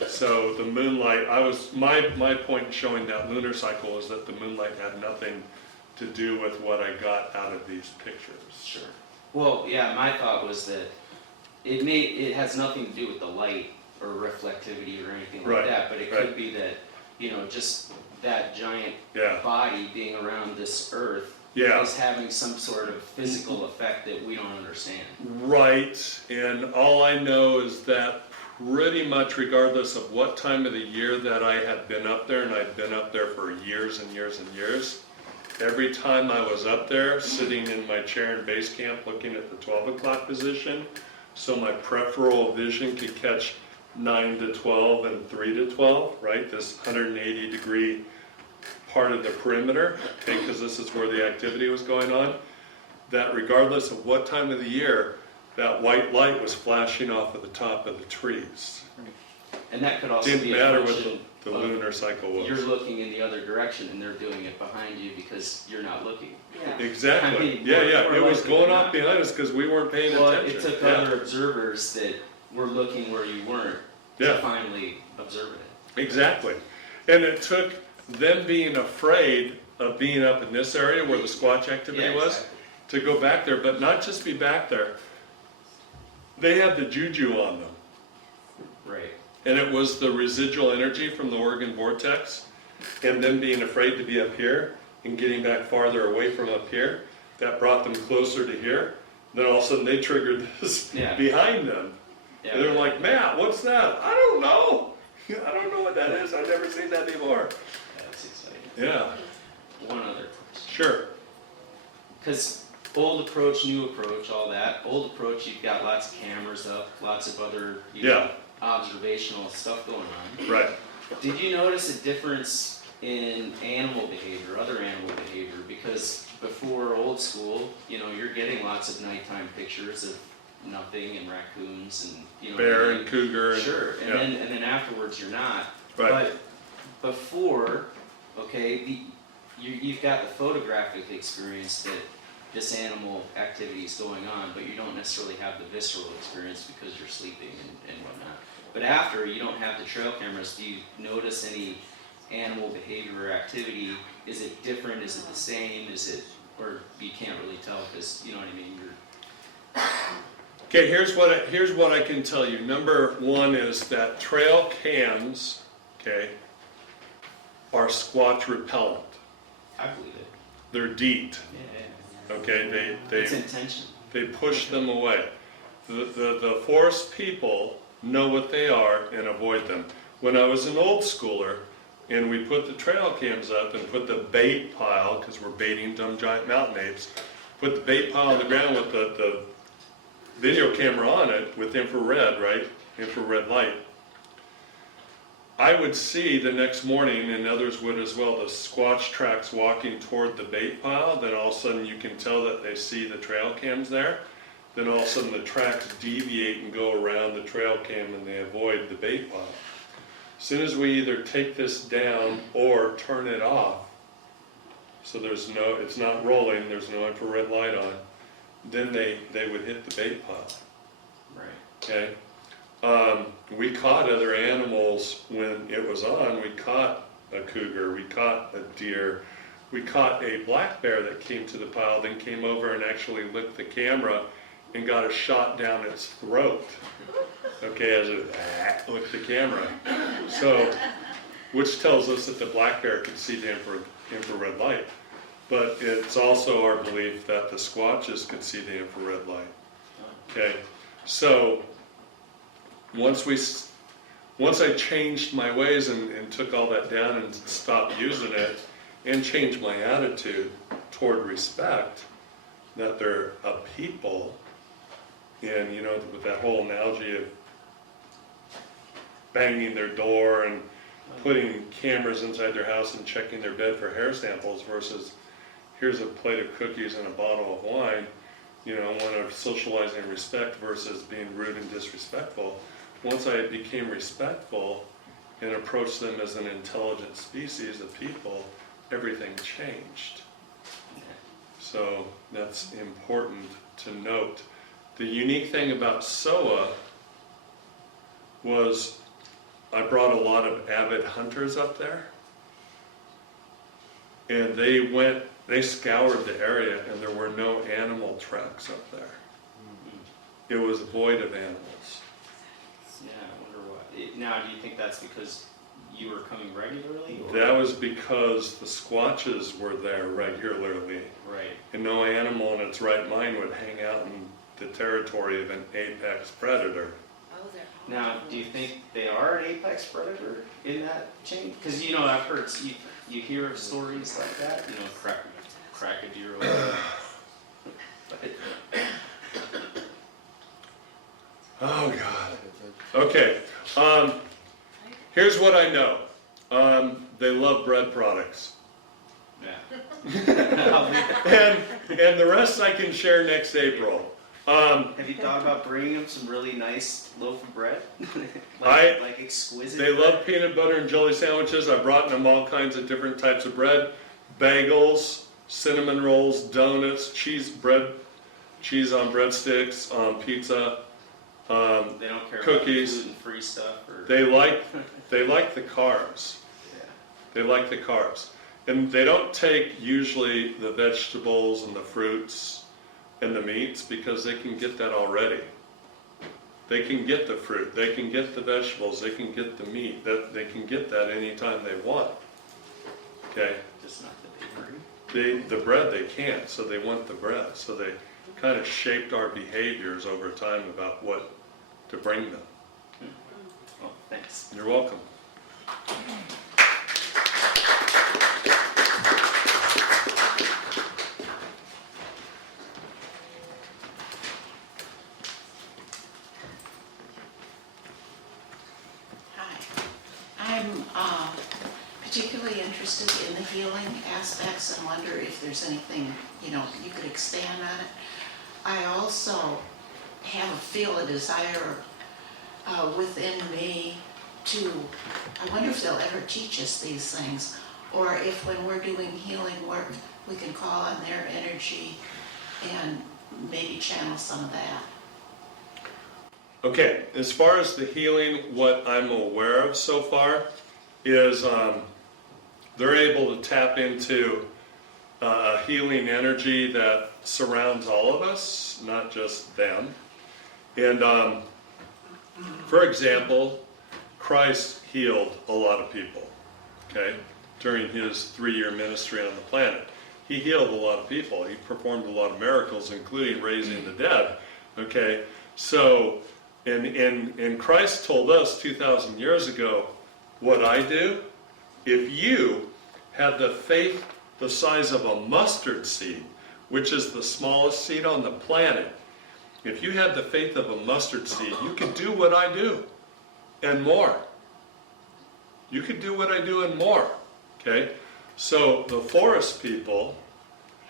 So the moonlight, my point in showing that lunar cycle is that the moonlight had nothing to do with what I got out of these pictures. Sure. Well, yeah, my thought was that it has nothing to do with the light or reflectivity or anything like Right, that, but it right. could be that, you know, just that giant Yeah. body being around this earth Yeah. is having some sort of physical effect that we don't understand. Right, and all I know is that pretty much regardless of what time of the year that I had been up there, and I'd been up there for years and years and years, every time I was up there, sitting in my chair in base camp looking at the 12 o'clock position, so my peripheral vision could catch 9 to 12 and 3 to 12, right? This 180 degree part of the perimeter, okay, because this is where the activity was going on, that regardless of what time of the year, that white light was flashing off of the top of the trees. And that could also Didn't be a matter what function the of lunar cycle was. you're looking in the other direction and they're doing it behind you because you're not looking. Yeah. Exactly, I mean, yeah, more it was likely going than off not. behind us because we weren't paying Well, attention. it took Yeah. other observers that were looking where you weren't to Yeah. finally observe it. Exactly. And it took them being afraid of being up in this area where the Squatch activity Yeah, was, exactly. to go back there, but not just be back there. They had the juju on them. Right. And it was the residual energy from the Oregon vortex, and them being afraid to be up here and getting back farther away from up here, that brought them closer to here. Then all of a sudden they triggered this Yeah. behind them. Yeah. And they're like, Matt, what's that? I don't know. I don't know what that is. I've never seen that before. That's exciting. Yeah, One other question. sure. Because old approach, new approach, all that. Old approach, you've got lots of cameras up, lots of other Yeah. observational stuff going on. Right. Did you notice a difference in animal behavior, other animal behavior? Because before old school, you know, you're getting lots of nighttime pictures of nothing and raccoons and, you know. Bear and cougar. And, Sure, and yeah. then afterwards you're not. Right. But before, okay, you've got the photographic experience that this animal activity is going on, but you don't necessarily have the visceral experience because you're sleeping and whatnot. But after, you don't have the trail cameras. Do you notice any animal behavior or activity? Is it different? Is it the same? Is it, or you can't really tell because, you know what I mean? Okay, here's what I can tell you. Number one is that trail cams, okay, are Squatch repellent. I believe it. They're DEET. Yeah. Okay, It's intention. they push them away. The forest people know what they are and avoid them. When I was an old schooler and we put the trail cams up and put the bait pile, because we're baiting dumb giant mountain apes, put the bait pile on the ground with the video camera on it with infrared, right? Infrared light. I would see the next morning, and others would as well, the Squatch tracks walking toward the bait pile. Then all of a sudden you can tell that they see the trail cams there. Then all of a sudden the tracks deviate and go around the trail cam and they avoid the bait pile. As soon as we either take this down or turn it off, so it's not rolling, there's no infrared light on, then they would hit the bait pile. Right. Okay. We caught other animals when it was on. We caught a cougar, we caught a deer, we caught a black bear that came to the pile, then came over and actually licked the camera and got a shot down its throat. Okay, as it licked the camera. So which tells us that the black bear can see the infrared light. But it's also our belief that the Squatches could see the infrared light. Okay, so once I changed my ways and took all that down and stopped using it, and changed my attitude toward respect, that they're a people, and you know, with that whole analogy of banging their door and putting cameras inside their house and checking their bed for hair samples versus here's a plate of cookies and a bottle of wine, you know, one of socializing respect versus being rude and disrespectful. Once I became respectful and approached them as an intelligent species of people, everything changed. So that's important to note. The unique thing about SOA was I brought a lot of avid hunters up there, and they scoured the area, and there were no animal tracks up there. It was void of animals. Yeah, I wonder why. Now, do you think that's because you were coming regularly? Or? That was because the Squatches were there regularly. Right. And no animal in its right mind would hang out in the territory of an apex predator. Now, do you think they are an apex predator in that chain? Because, you know, I've heard, you hear of stories like that, you know, crack a deer or whatever. Oh, God. Okay. Here's what I know. They love bread products. Yeah. And the rest I can share next April. Have you thought about bringing them some really nice loaf of bread? like exquisite They bread? love peanut butter and jelly sandwiches. I brought them all kinds of different types of bread. Bagels, cinnamon rolls, donuts, cheese on breadsticks, pizza, They don't care cookies. about gluten-free stuff? Or... They like the carbs. Yeah. They like the carbs. And they don't take usually the vegetables and the fruits and the meats because they can get that already. They can get the fruit, they can get the vegetables, they can get the meat, they can get that anytime they want. Okay? Just not the bakery. The bread they can't, so they want the bread. So they kind of shaped our behaviors over time about what to bring them. Oh, thanks. You're welcome. I'm particularly interested in the healing aspects and wonder if there's anything, you know, you could expand on it. I also feel a desire within me I wonder if they'll ever teach us these things, or if when we're doing healing work, we can call on their energy and maybe channel some of that. Okay, as far as the healing, what I'm aware of so far is they're able to tap into a healing energy that surrounds all of us, not just them. And for example, Christ healed a lot of people, okay, during his 3-year ministry on the planet. He healed a lot of people. He performed a lot of miracles, including raising the dead, okay? So, and Christ told us 2,000 years ago, what I do, if you had the faith the size of a mustard seed, which is the smallest seed on the planet, if you had the faith of a mustard seed, you could do what I do and more. You could do what I do and more, okay? So the forest people,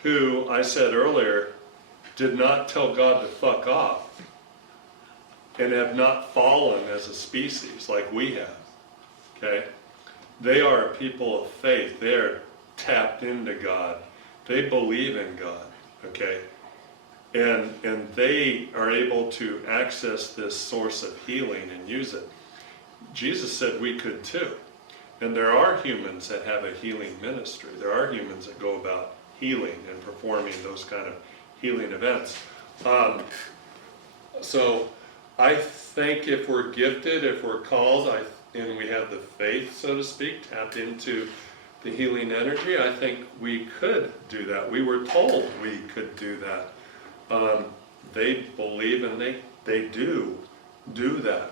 who I said earlier, did not tell God to fuck off, and have not fallen as a species like we have, okay? They are a people of faith. They are tapped into God. They believe in God, okay? And they are able to access this source of healing and use it. Jesus said we could too. And there are humans that have a healing ministry. There are humans that go about healing and performing those kind of healing events. So I think if we're gifted, if we're called, and we have the faith, so to speak, tapped into the healing energy, I think we could do that. We were told we could do that. They believe and they do that.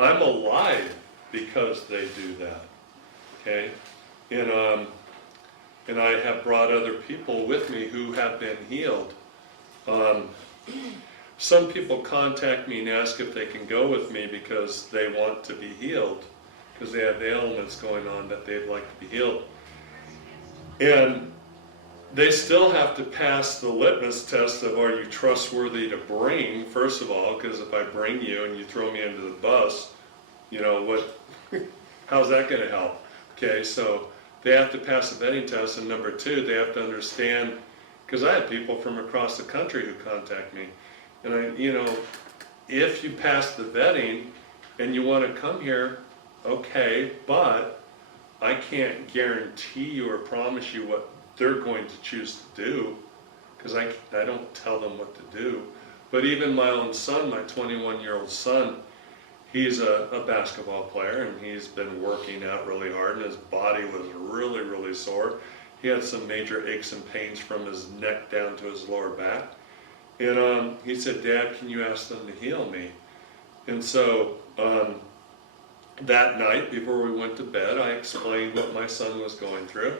I'm alive because they do that. Okay? And I have brought other people with me who have been healed. Some people contact me and ask if they can go with me because they want to be healed, because they have ailments going on that they'd like to be healed. And they still have to pass the litmus test of, are you trustworthy to bring, first of all, because if I bring you and you throw me under the bus, you know, what? How's that going to help? Okay, so they have to pass the vetting test, and number two, they have to understand, because I have people from across the country who contact me, and you know, if you pass the vetting and you want to come here, okay, but I can't guarantee you or promise you what they're going to choose to do, because I don't tell them what to do. But even my own son, my 21-year-old son, he's a basketball player, and he's been working out really hard, and his body was really, really sore. He had some major aches and pains from his neck down to his lower back. And he said, Dad, can you ask them to heal me? And so that night, before we went to bed, I explained what my son was going through.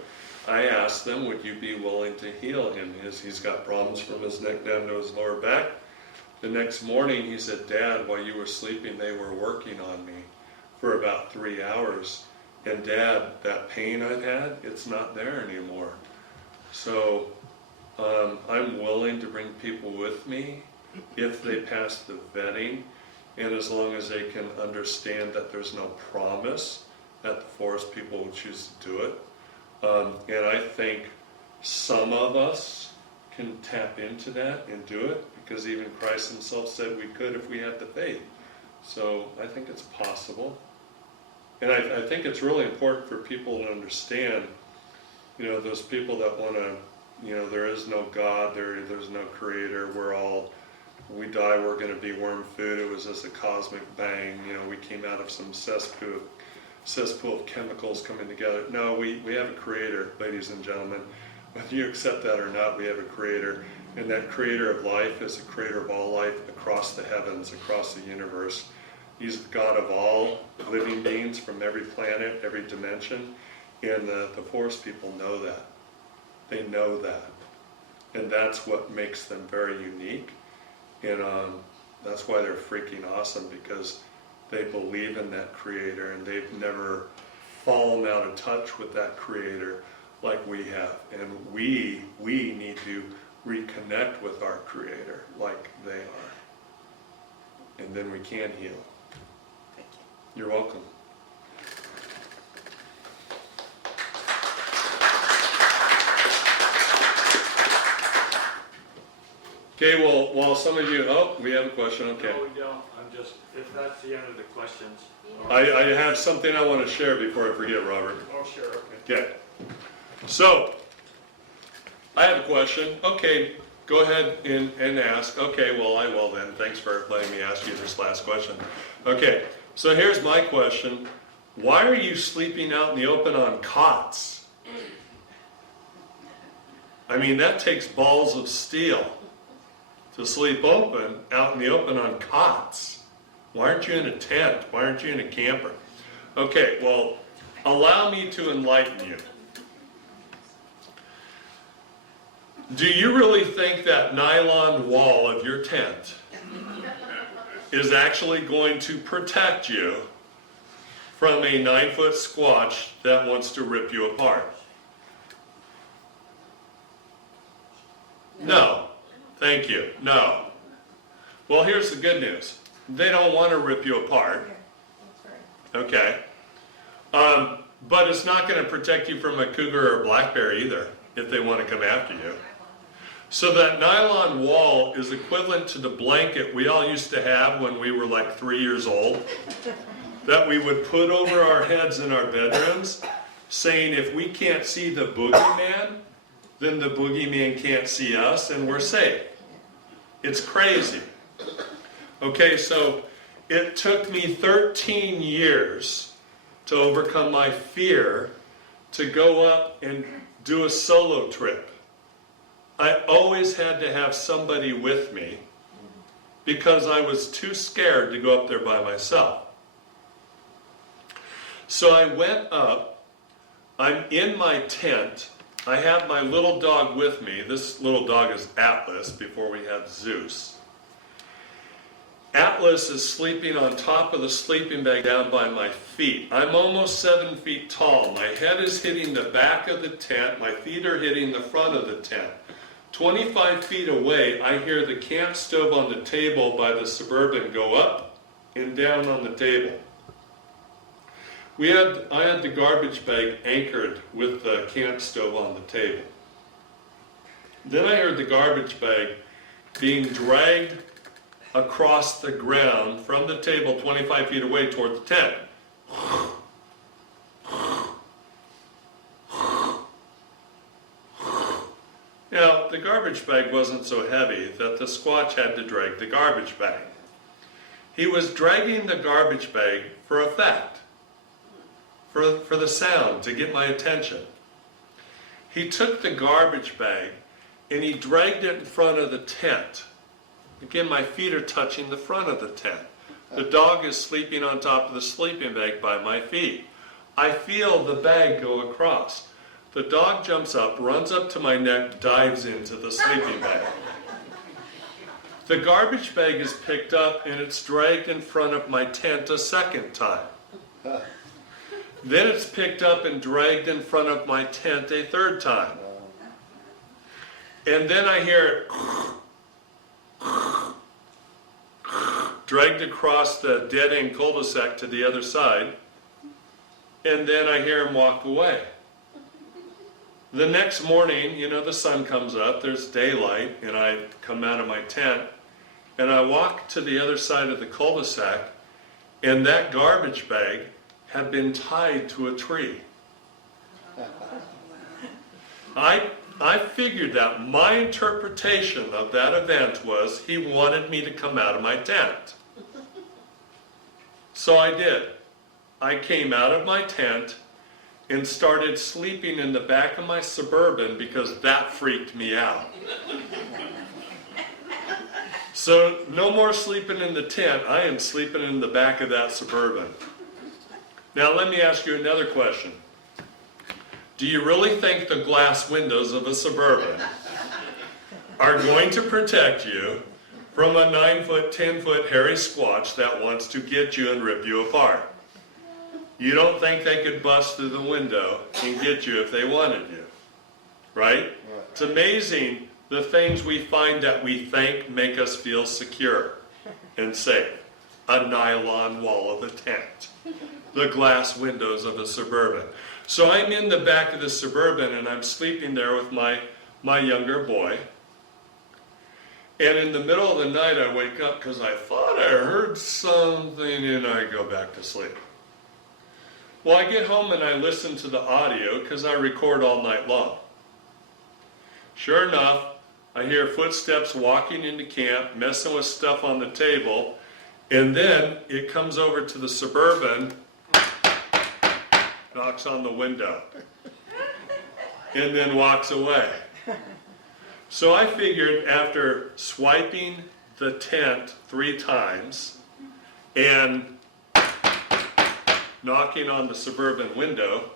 I asked them, would you be willing to heal him? He's got problems from his neck down to his lower back. The next morning, he said, Dad, while you were sleeping, they were working on me for about 3 hours. And Dad, that pain I've had, it's not there anymore. So I'm willing to bring people with me if they pass the vetting, and as long as they can understand that there's no promise that the forest people will choose to do it. And I think some of us can tap into that and do it, because even Christ himself said we could if we had the faith. So I think it's possible. And I think it's really important for people to understand, you know, those people that want to, you know, there is no God, there's no creator, we die, we're going to be worm food, it was just a cosmic bang, you know, we came out of some cesspool of chemicals coming together. No, we have a creator, ladies and gentlemen. Whether you accept that or not, we have a creator. And that creator of life is the creator of all life across the heavens, across the universe. He's the God of all living beings from every planet, every dimension. And the forest people know that. They know that. And that's what makes them very unique. And that's why they're freaking awesome, because they believe in that creator, and they've never fallen out of touch with that creator like we have. And we need to reconnect with our creator like they are. And then we can heal. You're welcome. Okay, well, while some of you, we have a question, okay. No, we don't. I'm just, if that's the end of the questions. I have something I want to share before I forget, Robert. Oh, sure, okay. Okay. So, I have a question. Okay, go ahead and ask. Okay, well, I will then. Thanks for letting me ask you this last question. Okay, so here's my question. Why are you sleeping out in the open on cots? I mean, that takes balls of steel to sleep out in the open on cots. Why aren't you in a tent? Why aren't you in a camper? Okay, well, allow me to enlighten you. Do you really think that nylon wall of your tent is actually going to protect you from a 9-foot squatch that wants to rip you apart? No. Thank you. No. Well, here's the good news. They don't want to rip you apart. Okay. But it's not going to protect you from a cougar or a black bear either, if they want to come after you. So that nylon wall is equivalent to the blanket we all used to have when we were like 3 years old, that we would put over our heads in our bedrooms, saying if we can't see the boogeyman, then the boogeyman can't see us and we're safe. It's crazy. Okay, so it took me 13 years to overcome my fear to go up and do a solo trip. I always had to have somebody with me because I was too scared to go up there by myself. So I went up, I'm in my tent, I have my little dog with me. This little dog is Atlas, before we had Zeus. Atlas is sleeping on top of the sleeping bag down by my feet. I'm almost 7 feet tall. My head is hitting the back of the tent, my feet are hitting the front of the tent. 25 feet away, I hear the camp stove on the table by the Suburban go up and down on the table. I had the garbage bag anchored with the camp stove on the table. Then I heard the garbage bag being dragged across the ground from the table 25 feet away toward the tent. Now, the garbage bag wasn't so heavy that the Squatch had to drag the garbage bag. He was dragging the garbage bag for effect, for the sound, to get my attention. He took the garbage bag and he dragged it in front of the tent. Again, my feet are touching the front of the tent. The dog is sleeping on top of the sleeping bag by my feet. I feel the bag go across. The dog jumps up, runs up to my neck, dives into the sleeping bag. The garbage bag is picked up and it's dragged in front of my tent a second time. Then it's picked up and dragged in front of my tent a third time. And then I hear it dragged across the dead-end cul-de-sac to the other side. And then I hear him walk away. The next morning, you know, the sun comes up, there's daylight, and I come out of my tent, and I walk to the other side of the cul-de-sac, and that garbage bag had been tied to a tree. I figured that my interpretation of that event was he wanted me to come out of my tent. So I did. I came out of my tent and started sleeping in the back of my Suburban because that freaked me out. So no more sleeping in the tent. I am sleeping in the back of that Suburban. Now let me ask you another question. Do you really think the glass windows of a Suburban are going to protect you from a 9-foot, 10-foot hairy Squatch that wants to get you and rip you apart? You don't think they could bust through the window and get you if they wanted you, right? It's amazing the things we find that we think make us feel secure and safe. A nylon wall of a tent, the glass windows of a Suburban. So I'm in the back of the Suburban and I'm sleeping there with my younger boy. And in the middle of the night I wake up because I thought I heard something and I go back to sleep. Well, I get home and I listen to the audio because I record all night long. Sure enough, I hear footsteps walking into camp, messing with stuff on the table, and then it comes over to the Suburban, knocks on the window, and then walks away. So I figured after swiping the tent 3 times and knocking on the Suburban window,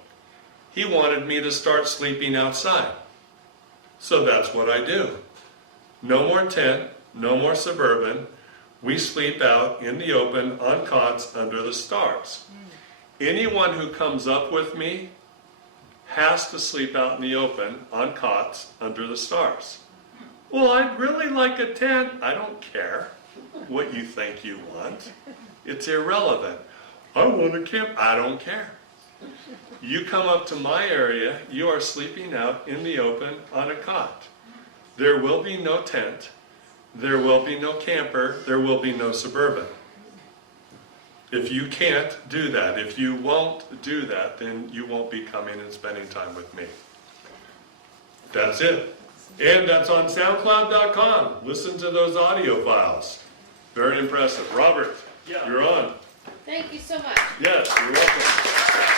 he wanted me to start sleeping outside. So that's what I do. No more tent, no more Suburban. We sleep out in the open on cots under the stars. Anyone who comes up with me has to sleep out in the open on cots under the stars. Well, I'd really like a tent. I don't care what you think you want. It's irrelevant. I want a camp. I don't care. You come up to my area, you are sleeping out in the open on a cot. There will be no tent. There will be no camper. There will be no Suburban. If you can't do that, if you won't do that, then you won't be coming and spending time with me. That's it. And that's on SoundCloud.com. Listen to those audio files. Very impressive. Robert, you're on. Thank you so much. Yes, you're welcome.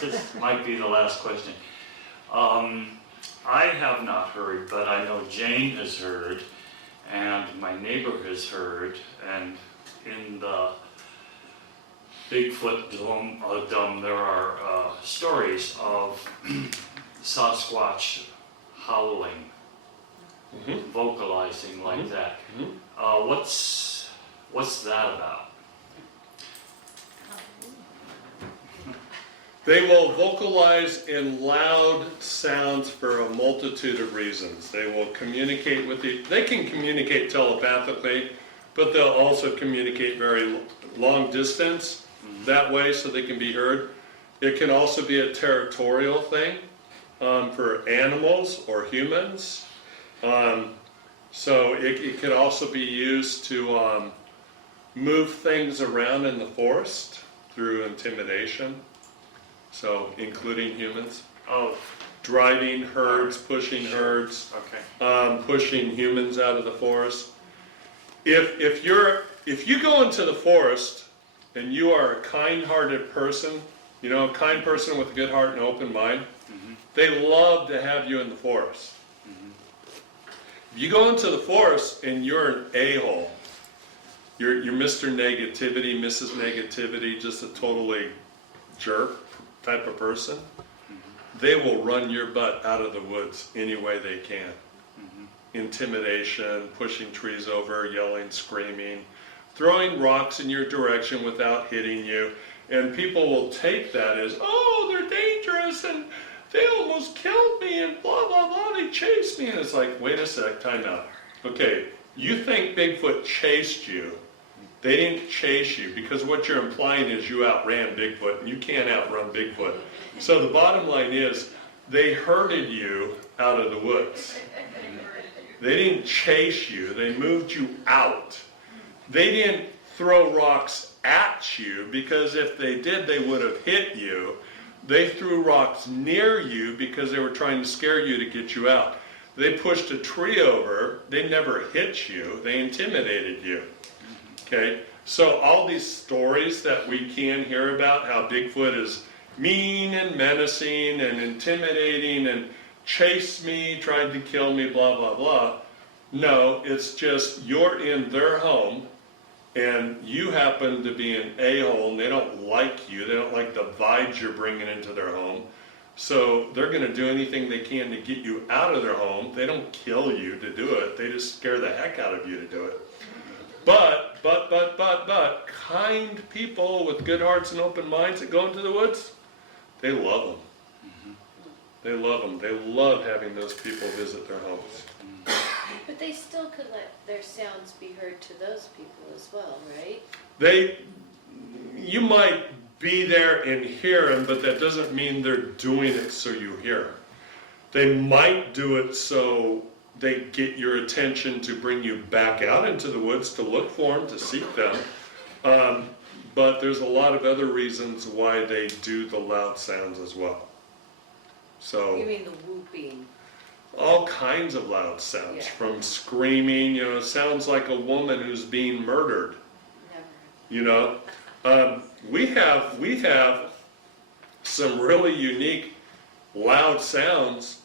This might be the last question. I have not heard, but I know Jane has heard, and my neighbor has heard, and in the Bigfoot dome there are stories of Sasquatch howling, vocalizing like that. What's that about? They will vocalize in loud sounds for a multitude of reasons. They will communicate with they can communicate telepathically, but they'll also communicate very long distance that way so they can be heard. It can also be a territorial thing for animals or humans. So it could also be used to move things around in the forest through intimidation. So, including humans. Oh, Driving herds, pushing herds, okay. pushing humans out of the forest. If you go into the forest and you are a kind-hearted person, you know, a kind person with a good heart and open mind, they love to have you in the forest. If you go into the forest and you're an a-hole, you're Mr. Negativity, Mrs. Negativity, just a totally jerk type of person, they will run your butt out of the woods any way they can. Intimidation, pushing trees over, yelling, screaming, throwing rocks in your direction without hitting you. And people will take that as, oh, they're dangerous and they almost killed me and blah, blah, blah, they chased me. And it's like, wait a sec, time out. Okay, you think Bigfoot chased you. They didn't chase you, because what you're implying is you outran Bigfoot, and you can't outrun Bigfoot. So the bottom line is, they herded you out of the woods. They didn't chase you, they moved you out. They didn't throw rocks at you, because if they did, they would have hit you. They threw rocks near you because they were trying to scare you to get you out. They pushed a tree over, they never hit you, they intimidated you. Okay, so all these stories that we can hear about how Bigfoot is mean and menacing and intimidating and chased me, tried to kill me, blah, blah, blah. No, it's just you're in their home and you happen to be an a-hole and they don't like you. They don't like the vibes you're bringing into their home. So they're going to do anything they can to get you out of their home. They don't kill you to do it. They just scare the heck out of you to do it. But, kind people with good hearts and open minds that go into the woods, they love them. They love them. They love having those people visit their homes. But they still could let their sounds be heard to those people as well, right? You might be there and hear them, but that doesn't mean they're doing it so you hear them. They might do it so they get your attention to bring you back out into the woods to look for them, to seek them. But there's a lot of other reasons why they do the loud sounds as well. So You mean the whooping? all kinds of loud sounds, from screaming, you know, it sounds like a woman who's being murdered. Never. You know, we have some really unique loud sounds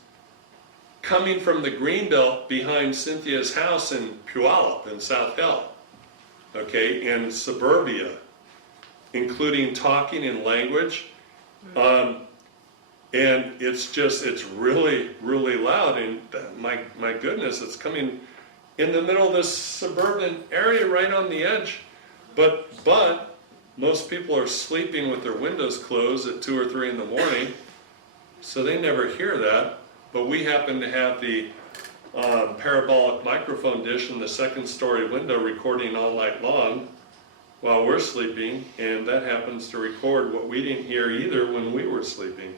coming from the greenbelt behind Cynthia's house in Puyallup in South Hill, okay, and suburbia, including talking and language. And it's really, really loud, and my goodness, it's coming in the middle of this suburban area right on the edge. But most people are sleeping with their windows closed at 2 or 3 in the morning, so they never hear that. But we happen to have the parabolic microphone dish in the 2nd story window recording all night long while we're sleeping, and that happens to record what we didn't hear either when we were sleeping.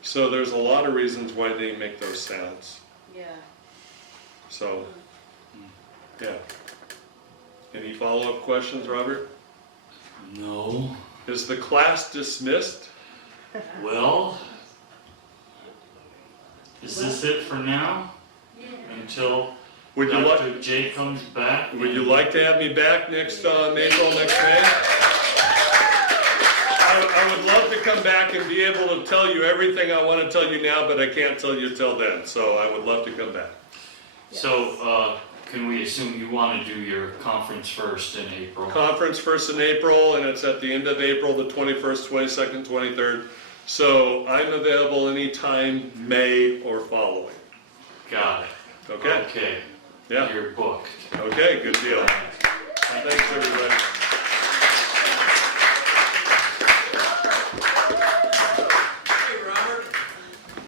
So there's a lot of reasons why they make those sounds. Yeah. So, yeah. Any follow-up questions, Robert? No. Is the class dismissed? Well, is this it for now? Until Would you like? Dr. J comes back? Would you like to have me back next April, next May? I would love to come back and be able to tell you everything I want to tell you now, but I can't tell you till then, so I would love to come back. So, can we assume you want to do your conference first in April? Conference first in April, and it's at the end of April, the 21st, 22nd, 23rd. So I'm available anytime, May or following. Got it. Okay? Okay. Yeah. You're booked. Okay, good deal. Thanks, everybody.